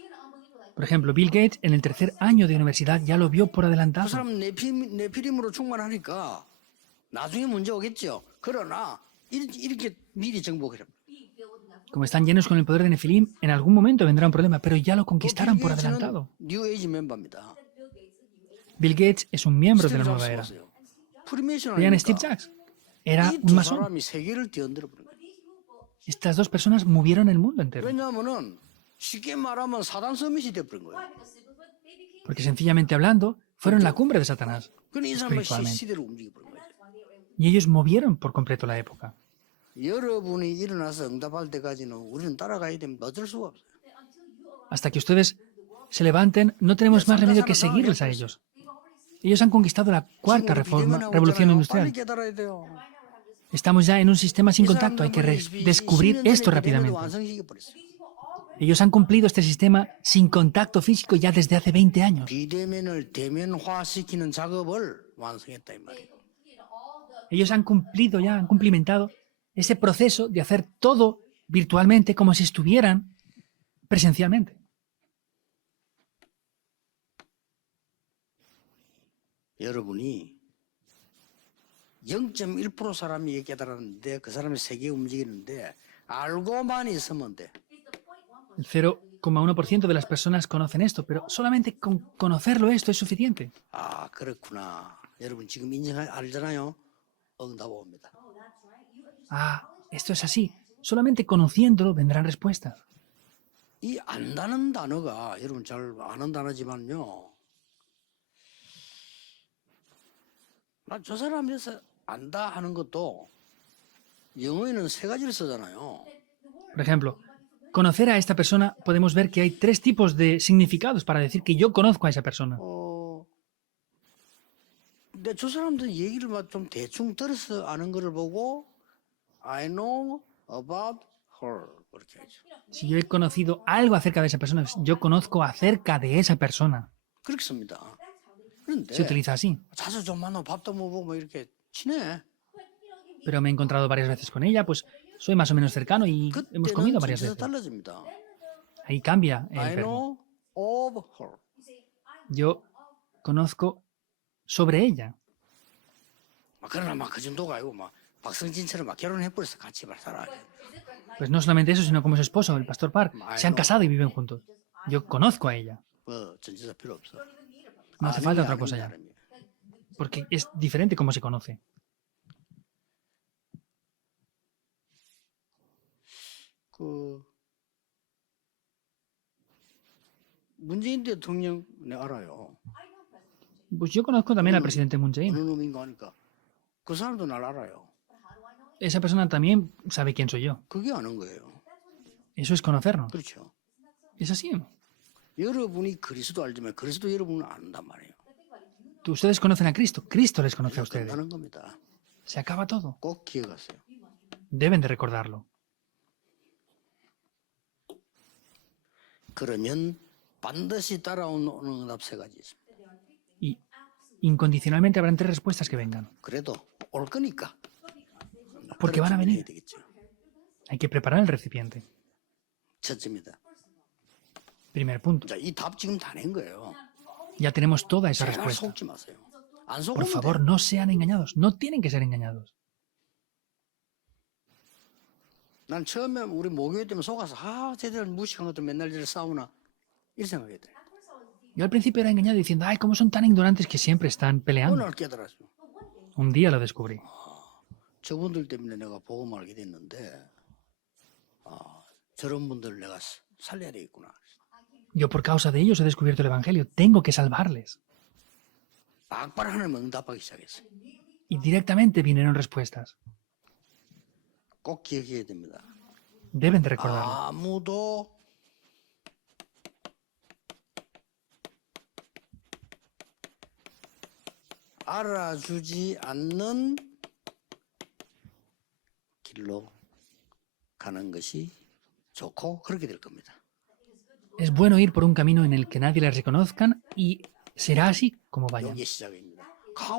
Por ejemplo, Bill Gates en el tercer año de universidad ya lo vio por 그 adelantado. 사람 네피림으로 충만하니까 나중에 문제 오겠죠. 그러나 이렇게 미리 정복을 해요. Como están llenos con el poder de Nefilim, en algún momento vendrá un problema, pero ya lo 또 conquistaron por 빌 게이츠는 adelantado. 뉴 에이지 멤버입니다. Bill Gates es un miembro de 스티브 la nueva 잡스 era. 보세요. 프리메이션 Vean 아닙니까? Steve Jobs. Era un 이두 masón. 사람이 세계를 뛰어들어 버린 거예요. Estas dos personas movieron el mundo entero. 왜냐하면은 쉽게 말하면 사단 서밋이 돼버린 거예요. Porque sencillamente hablando, fueron la cumbre de Satanás. 그러니 이 사람은 espiritualmente. 시대를 움직여버린 거예요. Y ellos movieron por completo la época. 여러분이 일어나서 응답할 때까지는 우리는 따라가야 됩니다. 어쩔 수가 없어요. Hasta que ustedes se levanten, no tenemos más remedio que seguirles a ellos. Ellos han conquistado la cuarta revolución 빨리 industrial. 깨달아야 돼요. Estamos ya en un sistema sin 이 contacto. Hay que 사람들은 descubrir 10년 전에 esto 이래도 rápidamente. 완성시켜버렸어요. Ellos han cumplido este sistema sin contacto físico ya desde hace 20 años. 비대면을 대면화시키는 작업을 완성했다 이 말이에요. Ellos han cumplido ya, han cumplimentado ese proceso de hacer todo virtualmente como si estuvieran presencialmente. 여러분이 0.1% 사람이 이게 깨달았는데 그 사람이 세계 움직이는데 알고만 있으면 돼. El 0,1% de las personas conocen esto, pero solamente con conocerlo esto es suficiente. 아 그렇구나. 여러분 지금 알잖아요. 응답 옵니다. Ah, esto es así. Solamente conociéndolo vendrán respuestas. 이 안다는 단어가 여러분 잘 아는 단어지만요. 나 저 사람에서 안다 하는 것도 영어에는 세 가지를 쓰잖아요. Por ejemplo, conocer a esta persona, podemos ver que hay tres tipos de significados para decir que yo conozco a esa persona. 근데 저 사람들 얘기를 좀 대충 들어서 아는 거를 보고 I know about her 그렇게 하죠. Si yo he conocido algo acerca de esa persona, yo conozco acerca de esa persona. 그렇게 씁니다. 그런데 Se utiliza así. 자주 좀 만나고 밥도 먹고 뭐 이렇게 친해. Pero me he encontrado varias veces con ella, pues soy más o menos cercano y hemos 그때는 comido varias 진짜 veces. 달라집니다. Ahí cambia I el verbo. know of her. Yo conozco sobre ella. 그러나 막 그 정도가 아니고 막 박성진처럼 막 결혼해버려서 같이 살아. Pues no solamente eso, sino como su esposo, el pastor Park, se han casado y viven juntos. Yo conozco a ella. 뭐 전체사 필요 없어. No hace falta otra cosa ya. Porque es diferente como se conoce. 문재인 대통령 네 알아요. Pues yo conozco también al presidente Moon 어느 Jae-in. 놈인가 하니까 그 사람도 날 알아요. Esa persona también sabe quién soy yo. 그게 아는 거예요. Eso es conocernos. 그렇죠. Es así. 여러분이 그리스도 알지만 그리스도 여러분은 안단 말이에요. Ustedes conocen a Cristo. Cristo les conoce a ustedes. 끝나는 겁니다. Se acaba todo. 꼭 기억하세요. Deben de recordarlo. 그러면 반드시 따라오는 응답 세 가지 있습니다. Y incondicionalmente habrán tres respuestas que vengan. 그래도 올 거니까. Porque van a venir. 해야 되겠죠. Hay que preparar el recipiente. 첫째입니다. Primer punto. 자, 이 답 지금 다 낸 거예요. Ya tenemos toda esa 제발 respuesta. 속지 마세요. 안 Por 속으면 favor, 돼. no sean engañados. No tienen que ser engañados. 난 처음에 우리 모교회 때문에 속아서 쟤들 무식한 것들 맨날 저를 싸우나 이렇게 생각해야 돼. Yo al principio era engañado diciendo, ay, ¿cómo son tan ignorantes que siempre están peleando? 오늘 깨달았어. Un día lo descubrí. 저분들 때문에 내가 복음 알게 됐는데 저런 분들 내가 살려야 되겠구나. Yo por causa de ellos he descubierto el Evangelio. Tengo que salvarles. 막바로 하나님 응답하기 시작했어요. Y directamente vinieron respuestas. 꼭 기억해야 됩니다. Deben de recordarlo. 아무도 알아주지 않는 길로 가는 것이 좋고 그렇게 될 겁니다. Es bueno ir por un camino en el que nadie les reconozcan y será así como vayan. 이게 시작입니다.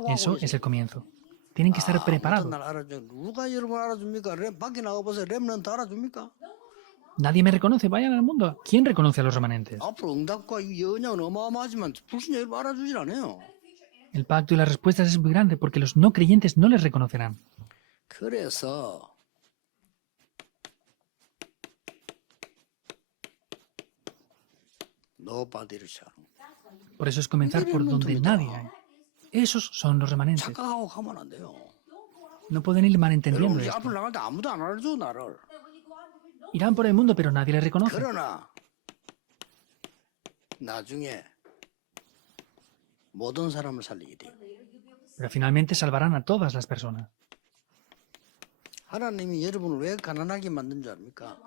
Eso 각오하고 es el comienzo. Tienen que estar 아무도 preparados. 날 알아줘. 누가 여러분 알아줍니까? 밖에 나가보세요. 렘넌트 알아줍니까? Nadie me reconoce. Vayan al mundo. ¿Quién reconoce a los remanentes? 앞으로 응답과 이 연약은 어마어마하지만 불신자 여러분 알아주질 않아요. El pacto y las respuestas es muy grande porque los no creyentes no les reconocerán. 그래서 nobody를 시작하는 거예요. Por eso es comenzar por donde nadie hay. Esos son los remanentes. 착각하고 가면 안 돼요. No pueden ir malentendiendo 여러분 esto. 앞을 나갈 때 아무도 안 알아줘 나를. Irán por el mundo, pero nadie les reconoce. 그러나 나중에 모든 사람을 살리게 돼요. Pero finalmente salvarán a todas las personas. 하나님이 여러분을 왜 가난하게 만든 줄 압니까?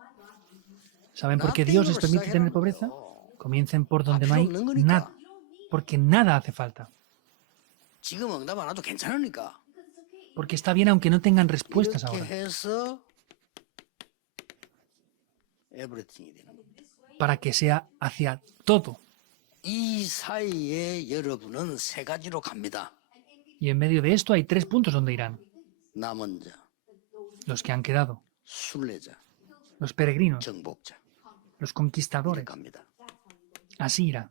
¿Saben por qué Dios les permite tener pobreza? Comiencen por donde no hay nada. Porque nada hace falta. 지금 응답 안 와도 괜찮으니까. Porque está bien aunque no tengan respuestas 이렇게 ahora. 해서 everything이 되는 거예요. Para que sea hacia todo. 이 사이에 여러분은 세 가지로 갑니다. Y en medio de esto hay 3 puntos donde irán. 남은 자, Los que han quedado. 순례자, Los peregrinos. 정복자. Los 이렇게 conquistadores. 갑니다. Así irá.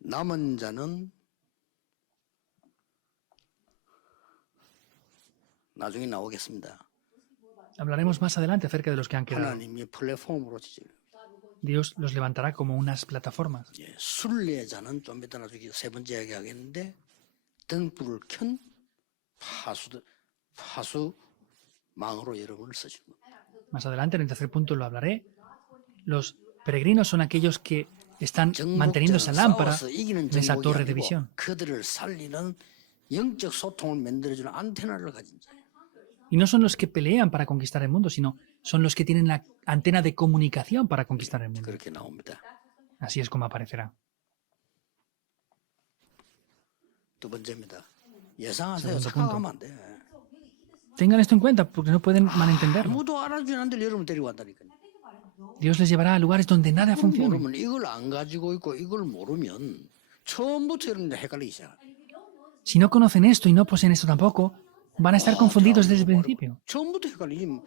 남은 자는 나중에 나오겠습니다. Hablaremos más adelante acerca de los que han quedado. 하나님이 플랫폼으로 지지. Dios los levantará como unas plataformas. 예, 순례자는 좀 이따 나중에 세 번째 이야기하겠는데 등불을 켠 파수망으로 여러분을 쓰시는 겁니다. Más adelante, en el tercer punto, lo hablaré. Los peregrinos son aquellos que están manteniendo esa lámpara 싸워서 이기는 en esa 정복이 torre de 아니고 visión. 그들을 살리는 영적 소통을 만들어주는 안테나를 가진 자. Y no son los que pelean para conquistar el mundo, sino son los que tienen la antena de comunicación para conquistar el mundo. 그렇게 나옵니다. Así es como aparecerá. 두 번째입니다. 예상하세요. segundo 착각하면 안 돼. Tengan esto en cuenta porque no pueden malentenderlo. 아무도 알아주지 않는데 여러분 데리고 간다니까요. Dios les llevará a lugares donde nada funcione. 모르면 이걸 안 가지고 있고 이걸 모르면 처음부터 여러분들 헷갈리기 시작. Si no conocen esto y no poseen esto tampoco, van a estar confundidos desde el principio. 처음부터 헷갈리지.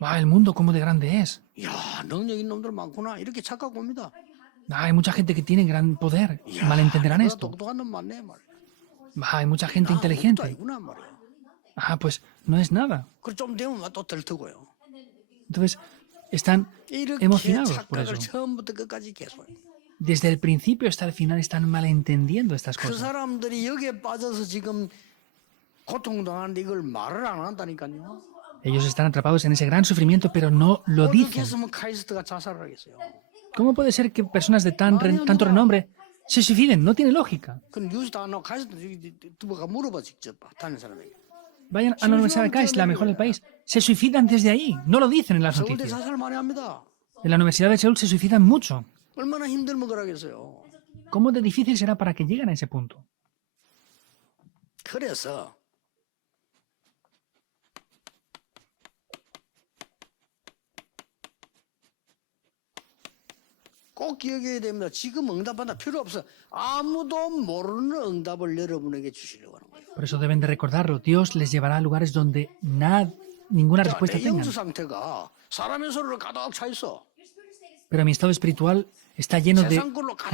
¡Ah, el mundo cómo de grande es! 야, 능력 있는 놈들 많구나. 이렇게 착각 옵니다. ¡Ah, hay mucha gente que tiene gran poder! 야, Malentenderán 내가 esto. 똑똑한 놈 많네 말. ¡Ah, hay mucha gente 나 inteligente! 아니구나 말이야. ¡Ah, pues no es nada! 그좀 되면 또 들뜨고요. Entonces, están 이렇게 emocionados por 착각을 eso. 처음부터 끝까지 계속. Desde el principio hasta el final están malentendiendo estas 그 cosas. 사람들이 여기에 빠져서 지금 고통당하는데 이걸 말을 안 한다니까요. Ellos están atrapados en ese gran sufrimiento, pero no lo 어떻게 dicen. 했으면 카이스트가 자살을 하겠어요? ¿Cómo puede ser que personas de tanto renombre se suiciden? No tiene lógica. 그 뉴스 다 나와 카이스트 누가 물어봐 직접 다른 사람에게. Vayan a la Universidad de Cádiz, la mejor del país. Se suicidan desde ahí. No lo dicen en las 서울대 noticias. 자살 많이 합니다. En la Universidad de Seúl se suicidan mucho. 얼마나 힘들면 그러겠어요. ¿Cómo de difícil será para que lleguen a ese punto? 그래서 꼭 기억해야 됩니다. 지금 응답한다 필요 없어. 아무도 모르는 응답을 여러분에게 주시려고 하는 거예요. Por eso deben de recordarlo. Dios les llevará a lugares donde ninguna 자, respuesta 내 tengan. 영수 상태가 사람의 소리로 가득 차 있어. Pero mi estado espiritual está lleno de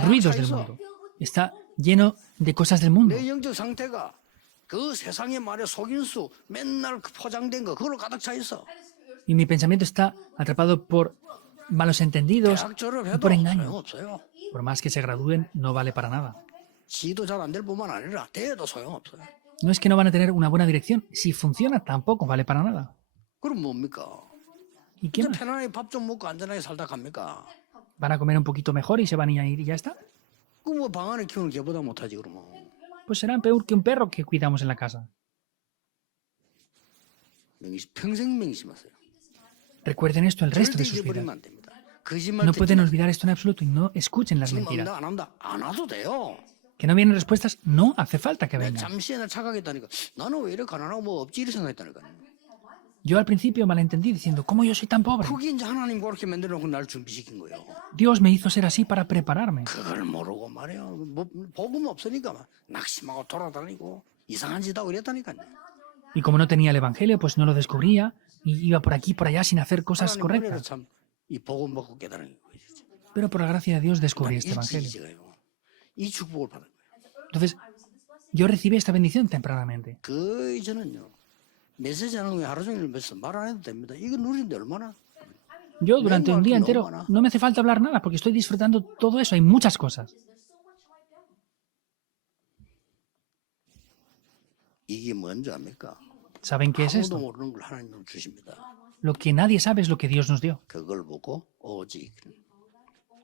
ruidos del mundo. Está lleno de cosas del mundo. 내 영적 상태가 그 세상의 말에 속임수 맨날 그 포장된 거 그걸로 가득 차 있어. Y mi pensamiento está atrapado por malos entendidos 대학 y 졸업해도 por engaño. 소용없어요. Por más que se gradúen, no vale para nada. 지도 잘 안 될 뿐만 아니라 대도 소용없어요. No es que no van a tener una buena dirección. Si funciona, tampoco vale para nada. 그럼 뭡니까? ¿Y qué 그냥 más? 편안하게 밥 좀 먹고 안전하게 살다 갑니까? ¿Van a comer un poquito mejor y se van a ir y ya está? 그 뭐 방 안에 키우는 개보다 못하지 그러면. Pues serán peor que un perro que cuidamos en la casa. 평생 명심하세요. Recuerden esto el resto 절대 de sus vidas. 잊어버리면 안 됩니다. 거짓말 No 듣지 pueden 마세요. olvidar esto en absoluto y no escuchen las 지금 mentiras. 안 한다 안 와도 돼요. Que no vienen respuestas, no hace falta que 내가 vengan. 잠시에 나 착각했다니까. 나는 왜 이렇게 가난하고 뭐 없지 이렇게 생각했다니까. Yo al principio malentendí diciendo, ¿cómo yo soy tan pobre? 그게 이제 하나님 그렇게 만들어놓고 날 준비시킨 거예요. Dios me hizo ser así para prepararme. 그걸 모르고 말이에요. 뭐 복음 없으니까 막 낙심하고 돌아다니고 이상한 짓 하고 이랬다니까요. Y como no tenía el Evangelio, pues no lo descubría y iba por aquí, por allá sin hacer cosas 하나님 은혜로 correctas. 참이 복음 받고 깨달은 거예요. Pero por la gracia de Dios descubrí este 일찍 Evangelio. 지어요. 이 축복을 받은 거예요. Entonces, yo recibí esta bendición tempranamente. 그 이전은요. 메시지 하는 거 하루 종일 말 안 해도 됩니다. 이거 누리는데 얼마나. Yo durante un día entero no me hace falta hablar nada porque estoy disfrutando todo eso. Hay muchas cosas. 이게 뭔지 압니까? ¿Saben qué es 아무도 esto? 모르는 걸 하나님 주십니다. Lo que nadie sabe es lo que Dios nos dio. 그걸 보고 오직.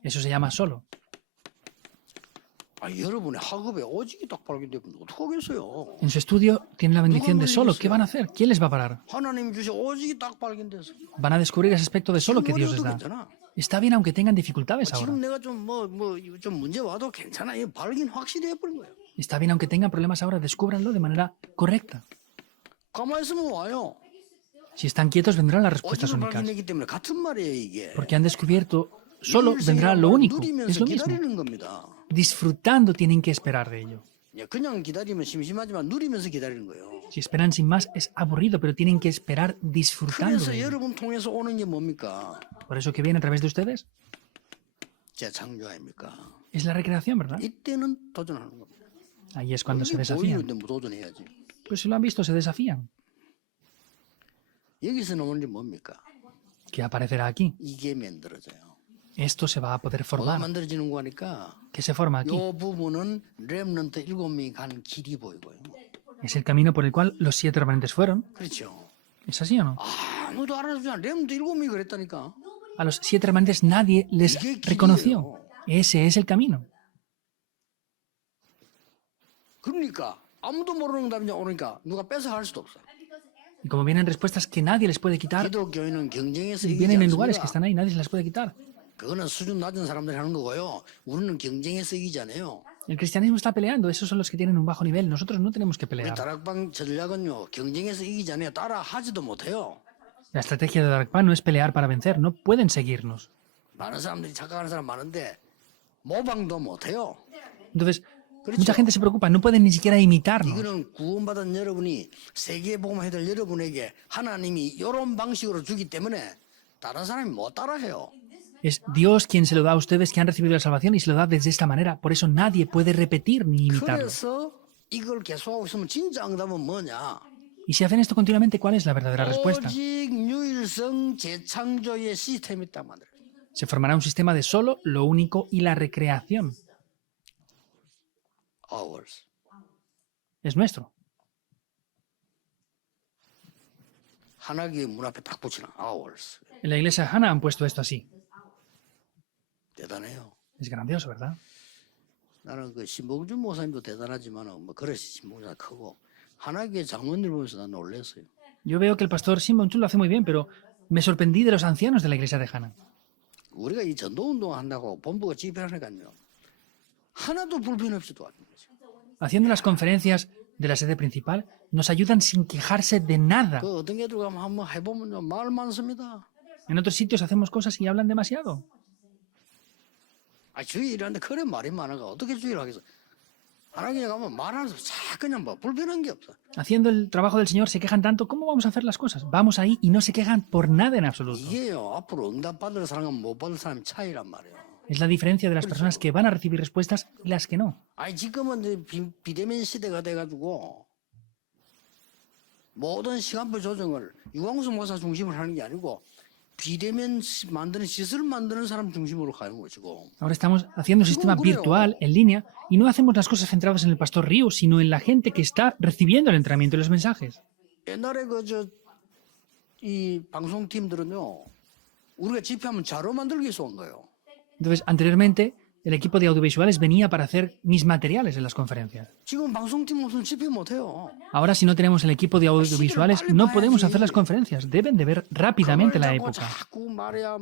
Eso se llama solo. 여러분의 학업에 오직이 딱 발견되면 어떡하겠어요? En su estudio tienen la bendición de solo. ¿Qué van a hacer? ¿Quién les va a parar? 하나님 주신 오직이 딱 발견돼서. Van a descubrir ese aspecto de solo que Dios les da. 괜찮아. Está bien aunque tengan dificultades ahora. 지금 내가 좀 좀 문제 와도 괜찮아. 이 발견 확실히 해버린 거예요. Está bien aunque tengan problemas ahora. Descúbranlo de manera correcta. 가만히 있으면 와요. Si están quietos vendrán las respuestas 오직을 únicas. 발견했기 때문에 같은 말이에요 이게. Porque han descubierto solo vendrá lo único. Es 누리면서 lo mismo. 기다리는 겁니다. Disfrutando tienen que esperar de ello. 그냥 기다리면 심심하지만 누리면서 기다리는 거예요. Si esperan sin más es aburrido, pero tienen que esperar disfrutando 그래서 de ello. 여러분 통해서 오는 게 뭡니까? Por eso que viene a través de ustedes 재창조 아닙니까? es la recreación, ¿verdad? 이때는 도전하는 겁니다. Ahí es cuando se 이게 desafían. 보이는데 뭐 도전해야지. Pues si lo han visto, se desafían. 여기서 나오는 게 뭡니까? ¿Qué aparecerá aquí? 이게 만들어져요. Esto se va a poder 뭐가 formar. 만들어지는 거니까 ¿Qué se forma aquí? 이 부분은 렘넌트 7명이 간 길이 보이고요. Es el camino por el cual los 7 remanentes fueron. 그렇죠. ¿Es así o no? 아무도 알아주지 않아. 렘넌트 7명이 그랬다니까. A los 7 remanentes nadie les reconoció. Ese es el camino. 그러니까 아무도 모르는 답이 오니까 누가 뺏어갈 수도 없어. Y como vienen respuestas que nadie les puede quitar, 기독교인은 경쟁에서 이기지 vienen en lugares que 않습니다. están ahí, nadie se las puede quitar. 그거는 수준 낮은 사람들이 하는 거고요. 우리는 경쟁에서 이기지 않아요. El cristianismo está peleando, esos son los que tienen un bajo nivel. Nosotros no tenemos que 우리 pelear. 다락방 전략은요. 경쟁에서 이기지 않아요. 따라 하지도 못해요. La estrategia de Darkpan no es pelear para vencer, no pueden seguirnos. 많은 사람들이 착각하는 사람 많은데 모방도 못해요. Entonces, mucha gente se preocupa, no pueden ni siquiera imitarnos. 이거는 구원받은 여러분이 세계 복음 해달 여러분에게 하나님이 이런 방식으로 주기 때문에 다른 사람이 못 따라해요. Es Dios quien se lo da a ustedes que han recibido la salvación y se lo da desde esta manera. Por eso nadie puede repetir ni imitarlo. 그래서 이걸 계속하고 있으면 진짜 응답은 뭐냐? Y si hacen esto continuamente, ¿cuál es la verdadera respuesta? 오직 유일성 재창조의 시스템이 딱 만들어요. Se formará un sistema de solo, lo único y la recreación. Ours. Es nuestro. 하나교회 문 앞에 딱 붙이나 ours. En la iglesia de Hannah han puesto esto así. 대단해요. Es grandioso, ¿verdad? 나는 그 신봉준 목사님도 대단하지만 뭐 그래 신봉준이 크고 하나교회 장로들 보면서 난 놀랐어요. Yo veo que el pastor Simon Chun lo hace muy bien, pero me sorprendí de los ancianos de la iglesia de Hannah. 우리가 이 전도운동 한다고 본부가 집회하니까요. 하나도 불편 없이 도와준 거죠. Haciendo las conferencias de la sede principal, nos ayudan sin quejarse de nada. 그 어떤 게 들어가면 한번 해보면요 말 많습니다. En otros sitios hacemos cosas y hablan demasiado. 주의 일하는데 그래 말이 많아가 어떻게 주의를 하겠어? 하나님께 가면 말하면서 자 그냥 뭐 불편한 게 없어. Haciendo el trabajo del Señor se quejan tanto. ¿Cómo vamos a hacer las cosas? Vamos ahí y no se quejan por nada en absoluto. 이게요 앞으로 응답 받을 사람과 못 받을 사람 차이란 말이에요. Es la diferencia de las personas que van a recibir respuestas y las que no. 지금은 이제 비대면 시대가 돼가지고 모든 시간표 조정을 유광수 목사 중심으로 하는 게 아니고 비대면 만드는 시설을 만드는 사람 중심으로 가는 것이고 Ahora estamos haciendo un sistema virtual en línea y no hacemos las cosas centradas en el pastor Ryu, sino en la gente que está recibiendo el entrenamiento y los mensajes. 옛날에 이 방송팀들은요 우리가 집회하면 자료 만들기 위해서 온 거예요. Entonces, anteriormente, el equipo de audiovisuales venía para hacer mis materiales en las conferencias. 지금 방송팀 없으면 집회 못 해요. Ahora, si no tenemos el equipo de audiovisuales, no podemos hacer las conferencias. Deben de ver rápidamente la época. 자꾸 말이야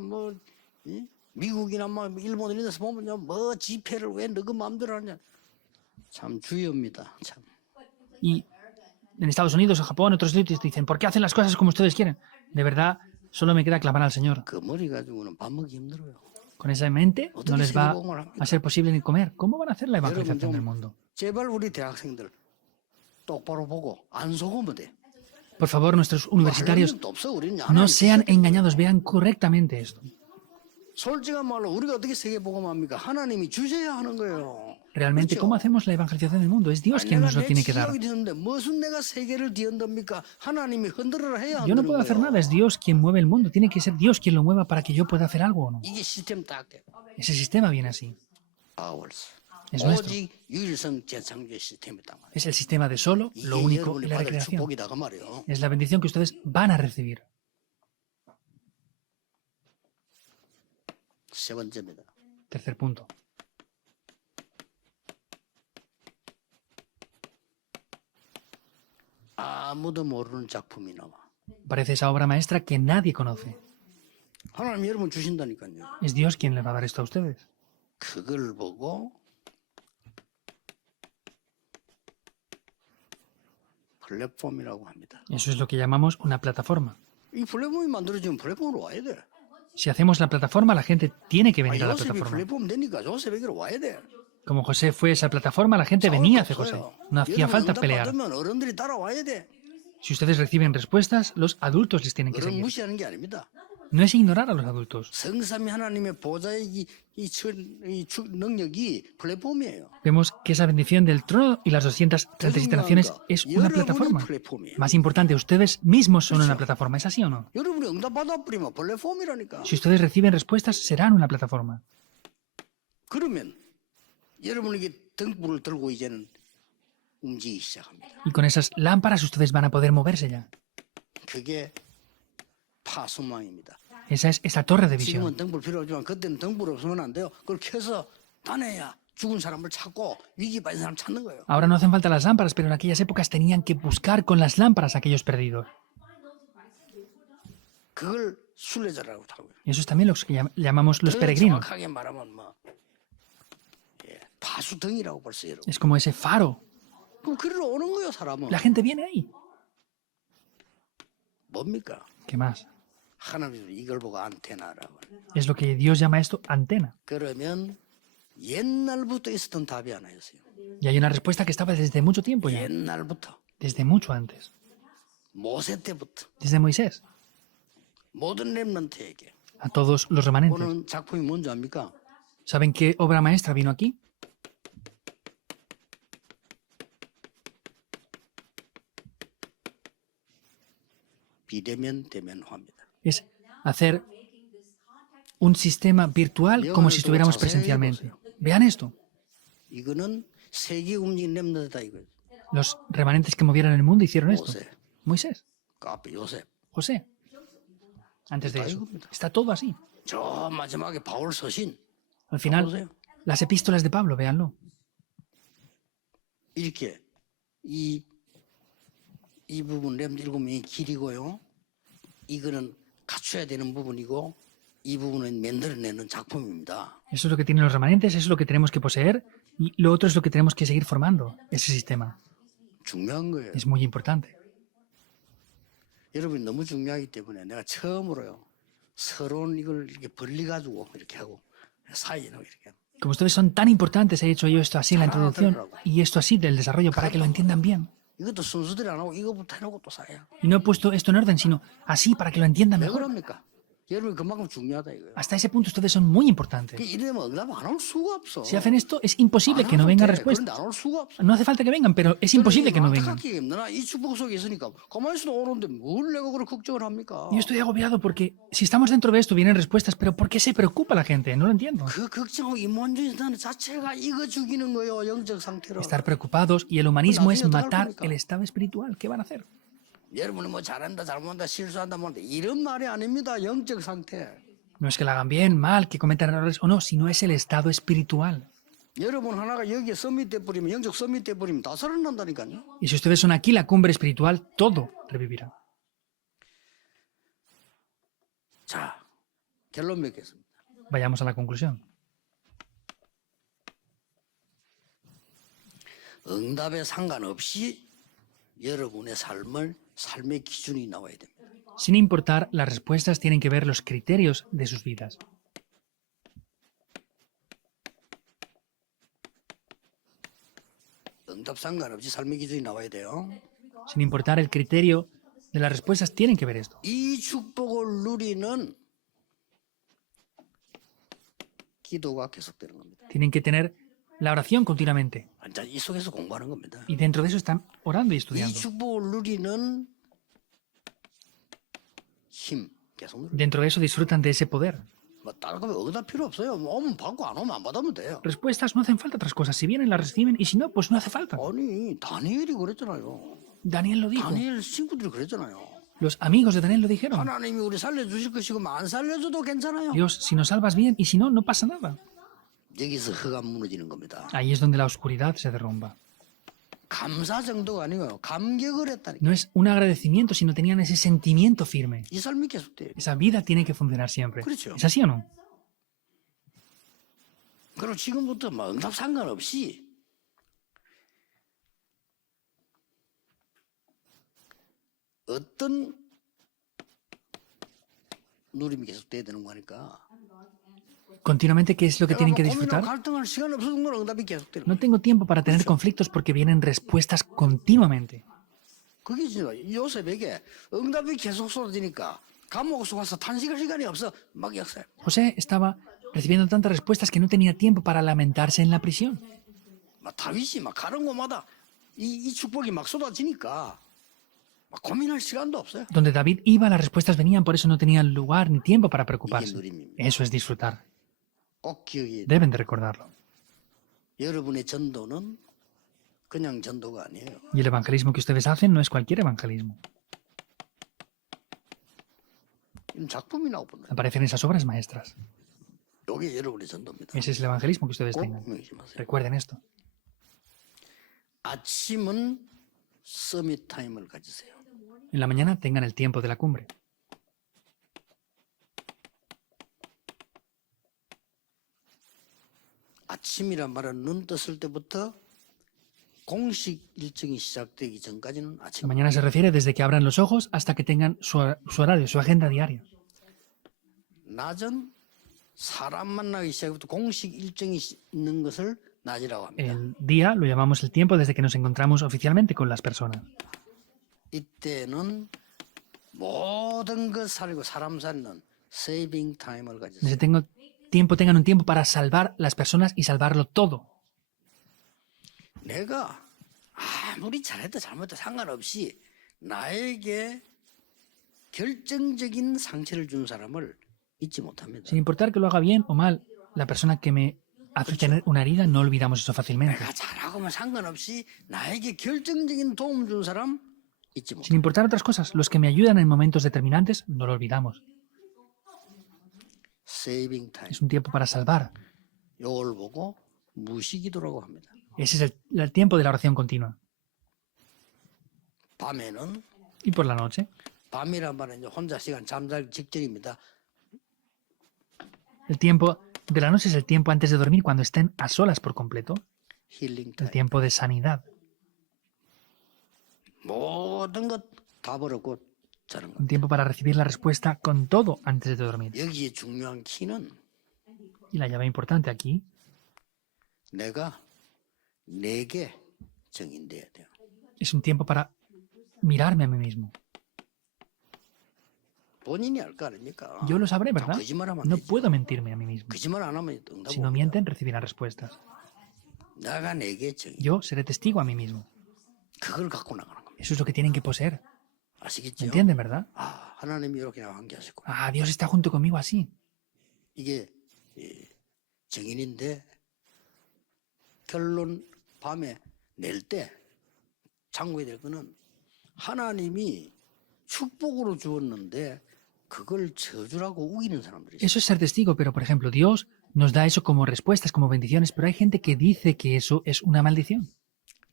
미국이나 일본 이런 데서 보면요 뭐 집회를 왜 너그 마음대로 하냐 참 주의입니다. 참. Y en Estados Unidos, en Japón, en otros sitios dicen, ¿por qué hacen las cosas como ustedes quieren? De verdad, solo me queda clamar al Señor. 그 머리 가지고는 밥 먹기 힘들어요. Con esa mente no les va a ser posible ni comer. ¿Cómo van a hacer la evangelización del mundo? 제발 우리 대학생들 똑바로 보고 안 속으면 돼. Por favor, nuestros universitarios 또 없어 우리는 no sean engañados, vean correctamente esto. 솔직한 말로 우리가 어떻게 세계복음합니까? 하나님이 주셔야 하는 거예요. Realmente, ¿cómo hacemos la evangelización del mundo? Es Dios quien nos lo tiene que dar. 무슨 내가 세계를 뒤흔듭니까? 하나님이 흔들어라 해야 Yo no 한다는 puedo hacer 거예요. nada, es Dios quien mueve el mundo. Tiene que ser Dios quien lo mueva para que yo pueda hacer algo o no. 이게 시스템 딱 돼. Ese sistema viene así. Ours. Es nuestro. 오직 유일성 재창조의 시스템이다 말이에요. Es el sistema de solo, lo 이게 único 여러분이 y la 받을 recreación. 축복이다가 말이에요. Es la bendición que ustedes van a recibir. 세 번째입니다. Tercer punto. 아무도 모르는 작품이 나와. Parece esa obra maestra que nadie conoce. 하나님 여러분 주신다니까요. Es Dios quien le va a dar esto a ustedes. 그걸 보고 플랫폼이라고 합니다. Eso es lo que llamamos una plataforma. 이 플랫폼이 만들어지면 플랫폼으로 와야 돼. Si hacemos la plataforma, la gente tiene que 아, venir a la 요셉이 plataforma. 플랫폼 되니까 요셉에게로 와야 돼. Como José fue esa plataforma, la gente venía hacia José. No hacía falta pelear. 받으면 어른들이 따라와야 돼. Si ustedes reciben respuestas, los adultos les tienen que 어른 seguir. 무시하는 게 아닙니다. No es ignorar a los adultos. 성삼위 하나님의 보좌의 능력이 플랫폼이에요. Vemos que esa bendición del trono y las 237 naciones es una 여러분이 plataforma. 플랫폼이에요. Más importante, ustedes mismos son una plataforma. ¿Es así o no? 여러분이 응답 받아버리면 플랫폼이라니까. Si ustedes reciben respuestas, serán una plataforma. 그러면 여러분에게 등불을 들고 이제는 움직이기 시작합니다. Y con esas lámparas ustedes van a poder moverse ya. 그게 파수망입니다. Esa es esa torre de visión. 지금은 등불 필요 없지만 그때는 등불 없으면 안 돼요. 그걸 켜서 다녀야 죽은 사람을 찾고 위기 빠진 사람 찾는 거예요. Ahora no hacen falta las lámparas, pero en aquellas épocas tenían que buscar con las lámparas a aquellos perdidos. 그걸 순례자라고 하고요. Y eso es también lo que llamamos los peregrinos. 정확하게 말하면 파수등이라고 벌써 여러분. Es como ese faro. 그럼 그리로 오는 거예요, 사람은. La gente viene ahí. 뭡니까? ¿Qué más? 하나님이 이걸 보고 안테나라고. Es lo que Dios llama esto antena. 그러면 옛날부터 있었던 답이 하나였어요. Y hay una respuesta que estaba desde mucho tiempo ya. 옛날부터 Desde mucho antes. 모세 때부터 Desde Moisés. 모든 렘넌트에게 A todos los remanentes. 오는 작품이 뭔지 압니까? ¿Saben qué obra maestra vino aquí? 비대면 대면화입니다. Es hacer un sistema virtual como si estuviéramos presencialmente. Vean esto. 이거는 세계 움직인 렘넌트다 이거예요. Los remanentes que movieron el mundo hicieron esto. 모세, Moisés, 그 앞에 요셉. José. Antes de eso. Está todo así. 저 마지막에 바울 서신 Al final, 보세요. las epístolas de Pablo, véanlo. 이렇게 이 부분 렘 7명이 길이고요. 이거는 갖춰야 되는 부분이고 이 부분은 만들어내는 작품입니다. Eso es lo que tienen los remanentes, eso es lo que tenemos que poseer y lo otro es lo que tenemos que seguir formando, ese sistema. 중요한 거예요. Es muy importante. 여러분이 너무 중요하기 때문에 내가 처음으로요. 서러운 이걸 이렇게 벌리가지고 이렇게 하고 사이에 이렇게 하고. Como ustedes son tan importantes, he hecho yo esto así en la introducción y esto así del desarrollo para que lo entiendan bien. 이것도 순서대로 안 하고 이거부터 해놓고 또 사야. Y no he puesto esto en orden, sino así para que lo entiendan 왜 mejor. 그럽니까? 여러분 그만큼 중요하다 이거예요. Hasta ese punto ustedes son muy importantes. 이러면 응답 안 올 수가 없어. Si hacen esto, es imposible 안 que no 와도 vengan 돼. respuestas. 그런데 안 올 수가 없어. No hace falta que vengan, pero es imposible que no vengan. 어떻게 힘드나 이 축복 속에 있으니까 가만히 있어도 오는데 뭘 내가 그렇게 걱정을 합니까? Yo estoy agobiado porque si estamos dentro de esto vienen respuestas, pero ¿por qué se preocupa la gente? No lo entiendo. 그 걱정하고 이만주의 사는 자체가 이거 죽이는 거예요. 영적 상태로. Estar preocupados y el humanismo es matar el estado espiritual. ¿Qué van a hacer? 여러분이 뭐 잘한다 잘못한다 실수한다 뭐 이런 말이 아닙니다. 영적 상태. No es que lo hagan bien, mal, que cometan errores o no, sino es el estado espiritual. 여러분 하나가 여기에 서밋돼 버리면 영적 서밋돼 버리면 다 살아난다니까요. Y si ustedes son aquí la cumbre espiritual, todo revivirá. 자, 결론 맺겠습니다. Vayamos a la conclusión. 응답에 상관없이 여러분의 삶의 기준이 나와야 됩니다. Sin importar, las respuestas tienen que ver los criterios de sus vidas. 응답 상관없이 삶의 기준이 나와야 돼요. Sin importar el criterio de las respuestas, tienen que ver esto. 이 축복을 누리는 기도가 계속되는 겁니다. Tienen que tener la oración continuamente. 완전 이 속에서 공부하는 겁니다. Y dentro de eso están orando y 이 estudiando. 축복을 누리는 힘 계속 누려. Dentro de eso disfrutan de ese poder. 뭐 다른 거 응답 필요 없어요. 뭐 오면 받고 안 오면 안 받으면 돼요. Respuestas no hacen falta otras cosas. Si vienen, las reciben y si no, pues no hace falta. 아니 다니엘이 그랬잖아요. Daniel lo dijo. 다니엘 친구들이 그랬잖아요. Los amigos de Daniel lo dijeron. 하나님이 우리 살려주실 것이고 안 살려줘도 괜찮아요. Dios, si nos salvas bien y si no, no pasa nada. 여기서 흑암 무너지는 겁니다. Ahí es donde la oscuridad se derrumba. 감사 정도가 아니고요. 감격을 했다니까. No es un agradecimiento, sino tenían ese sentimiento firme. 이 삶이 계속돼요. Esa vida tiene que funcionar siempre. 그렇죠. ¿Es así o no? 그리고 지금부터 뭐 응답 상관없이 어떤 누림이 계속돼야 되는 거니까. Continuamente, ¿qué es lo que tienen que 고민하고 disfrutar? 갈등할 시간 없을 정도로 응답이 계속되는 No 거예요. tengo tiempo para tener conflictos porque vienen respuestas continuamente. 그게 진짜 요셉에게 응답이 계속 쏟아지니까 감옥에서 와서 탄식할 시간이 없어. 막 역사해. José estaba recibiendo tantas respuestas que no tenía tiempo para lamentarse en la prisión. 막 다윗이 막 가는 곳마다 이 축복이 막 쏟아지니까 막 고민할 시간도 없어요. Donde David iba, las respuestas venían, por eso no tenían lugar ni tiempo para 이게 preocuparse. 누림입니다. Eso es disfrutar. 꼭 기억해야 돼요. Deben de recordarlo. 여러분의 전도는 그냥 전도가 아니에요. Y el evangelismo que ustedes hacen no es cualquier evangelismo. 이건 작품이 나오거든요. Aparecen esas obras maestras. 이게 여러분의 전도입니다. Ese es el evangelismo que ustedes 꼭 tengan. 명심하세요. 마세요. Recuerden esto. 아침은 서밋 타임을 가지세요. En la mañana tengan el tiempo de la cumbre. 아침이란 말은 눈 떴을 때부터 공식 일정이 시작되기 전까지는 La 아침. mañana se refiere desde que abran los ojos hasta que tengan su horario, su agenda diaria. 낮은 사람 만나기 시작부터 공식 일정이 있는 것을 낮이라고 합니다. El día lo llamamos el tiempo desde que nos encontramos oficialmente con las personas. 이때는 모든 것 살고 사람 살는 세이빙 타임을 가지세요. Desde tengan un tiempo para salvar las personas y salvarlo todo. 내가 아무리 잘했다 잘못했다 상관없이 나에게 결정적인 상처를 준 사람을 잊지 못합니다. Sin importar que lo haga bien o mal, la persona que me hace tener una herida, no olvidamos eso fácilmente. 내가 잘하고만 상관없이 나에게 결정적인 도움 준 사람 잊지 Sin 못합니다. importar otras cosas, los que me ayudan en momentos determinantes, no lo olvidamos. 세이빙 타임. Es un tiempo para salvar. 이걸 보고 무시기도라고 합니다. Ese es el tiempo de la oración continua. 밤에는 Y por la noche, 밤이란 말은 이제 혼자 시간 잠잘 직전입니다. el tiempo de la noche es el tiempo antes de dormir cuando estén a solas por completo. 힐링 El 타임. tiempo de sanidad. 모든 것 다 버렸고 자는 것. Un tiempo para recibir la respuesta con todo antes de dormir. 여기에 중요한 키는 Y la llave importante aquí 내가 내게 정인돼야 돼요. es un tiempo para mirarme a mí mismo. 본인이 알 거 아닙니까? Yo lo sabré, 자, ¿verdad? 거짓말하면 안 No 되죠. puedo mentirme a mí mismo. 거짓말 안 하면 응답 Si no 옵니다. mienten, recibirán respuestas. 내가 내게 정의. Yo seré testigo a mí mismo. 그걸 갖고 나가는 겁니다. Eso es lo que tienen que poseer. ¿Me 아시겠죠? entienden, verdad? 아, 하나님이 이렇게 나와 함께 하셨구나. Ah, Dios está junto conmigo así. 이게 정인인데 결론 밤에 낼 때 참고해야 될 거는 하나님이 축복으로 주었는데 그걸 저주라고 우기는 사람들이 있어요. Eso es ser testigo, pero por ejemplo, Dios nos da eso como respuestas, como bendiciones, pero hay gente que dice que eso es una maldición.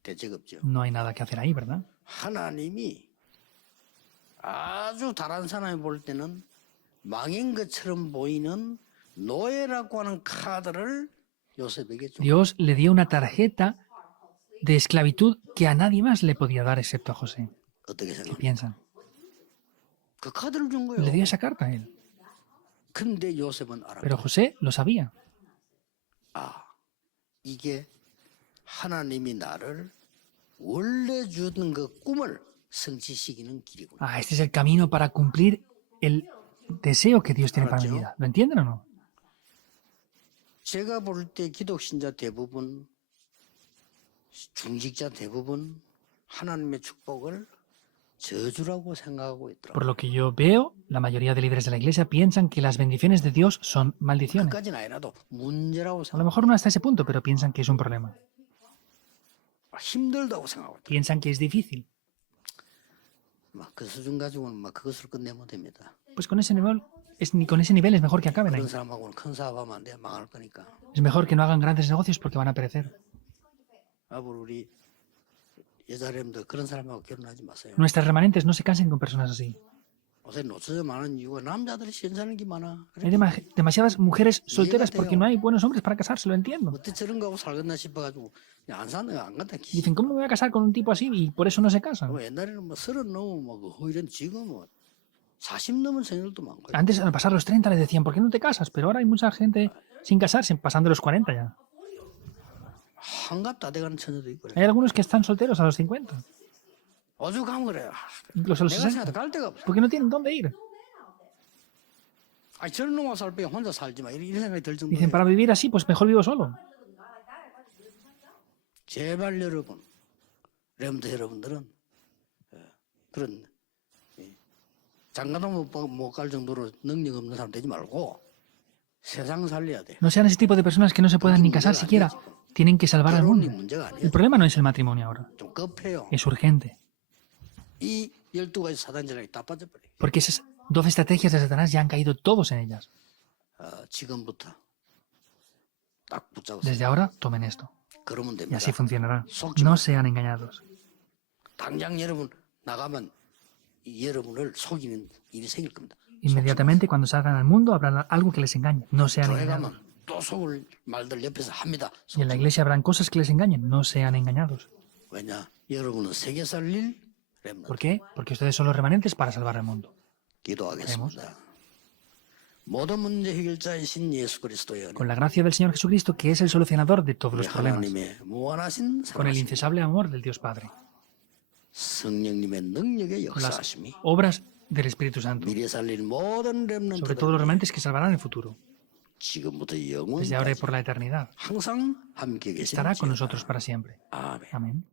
대책 없죠. No hay nada que hacer ahí, ¿verdad? 하나님이 아주 다른 사람이 볼 때는 망인 것처럼 보이는 노예라고 하는 카드를 요셉에게 줘. Dios le dio una tarjeta de esclavitud que a nadie más le podía dar excepto a José. 어떻게 ¿Qué 생각해요? piensan? 그 카드를 준 거예요. Le dio esa carta a él. 근데 요셉은 알아. Pero José lo sabía. 아, 이게 하나님이 나를 원래 주는 그 꿈을 성취시키는 길이구나. Ah, este es el camino para cumplir el deseo que Dios tiene para mi vida. ¿Lo entienden o no? 제가 볼 때 기독 신자 대부분, 중직자 대부분 하나님의 축복을 저주라고 생각하고 있더라고요. Por lo que yo veo, la mayoría de líderes de la iglesia piensan que las bendiciones de Dios son maldiciones. 그까지는 아니라도 문제라고 A lo 생각하고 mejor no hasta ese punto, pero piensan que es un problema. 힘들다고 생각하고 있더라고요. Piensan que es difícil. 막 그 수준 가지고는 막 그것으로 끝내면 됩니다. Pues con ese nivel con ese nivel es mejor que acaben ahí. 그런 사람하고는 큰 사업하면 안 돼. 망할 거니까. Es mejor que no hagan grandes negocios porque van a perecer. 앞으로 우리 여자렘도 그런 사람하고 결혼하지 마세요. Nuestras remanentes no se casen con personas así. 요새 노처자 많은 이유가 남자들이 신사는 게 많아. Hay demasiadas mujeres solteras porque no hay buenos hombres para casarse, lo entiendo. 어떻게 저런 거하고 살겠나 싶어가지고 그냥 안 사는 안 간다. Dicen, ¿cómo me voy a casar con un tipo así? Y por eso no se casan. 옛날에는 뭐 30 넘으면 뭐 이런 지금은 40 넘은 세월도 많고. Antes, al pasar los 30, les decían, ¿por qué no te casas? Pero ahora hay mucha gente sin casarse, pasando los 40 ya. 한갑 다 돼가는 처녀도 있고. Hay algunos que están solteros a los 50, 오죽하면 그래. incluso a los 내가 60, 생각해도 갈 데가 없어. porque no tienen dónde ir. 아니 저런 놈과 살 바에 혼자 살지 마. 이런 생각이 들 정도로. Dicen, para vivir así, pues mejor vivo solo. 제발 여러분, 렘드 여러분들은 그런 장가도 못 갈 정도로 능력 없는 사람 되지 말고 세상 살려야 돼. No sean ese tipo de personas que no se puedan ni casar siquiera. Tienen que salvar al 결혼이 mundo. 문제가 아니야. El problema no es el matrimonio ahora, 좀 급해요. es urgente. 이 12가지 사단 전략이 다 빠져버려. Porque esas 12 estrategias de Satanás ya han caído todos en ellas. 지금부터 딱 붙잡으세요. Desde ahora, tomen esto. 그러면 Y 됩니다. así funcionará. No sean engañados. 당장 여러분 나가면 여러분을 속이는 일이 생길 겁니다. Inmediatamente cuando salgan al mundo habrá algo que les engañe. No sean 교회 engañados. 가면 또 속을 말들 옆에서 합니다. Y en la iglesia habrán cosas que les engañen. No sean engañados. 왜냐? 여러분은 세계 살릴 렘넌트. ¿Por qué? Porque ustedes son los remanentes para salvar el mundo. 기도하겠습니다. 모든 문제 해결자이신 예수 그리스도의 Con la gracia del Señor Jesucristo, que es el solucionador de todos los problemas. 하나님의 무한하신 Con el 사랑하심, incesable amor del Dios Padre. 성령님의 능력의 Con las 역사하심이 obras del Espíritu Santo. 미래 살릴 모든 Sobre todo los 렘넌트들 remanentes que salvarán el futuro. 지금부터 Desde ahora y 영원까지 por la eternidad. 항상 함께 계시는 Estará con nosotros para siempre. 아멘. Amén.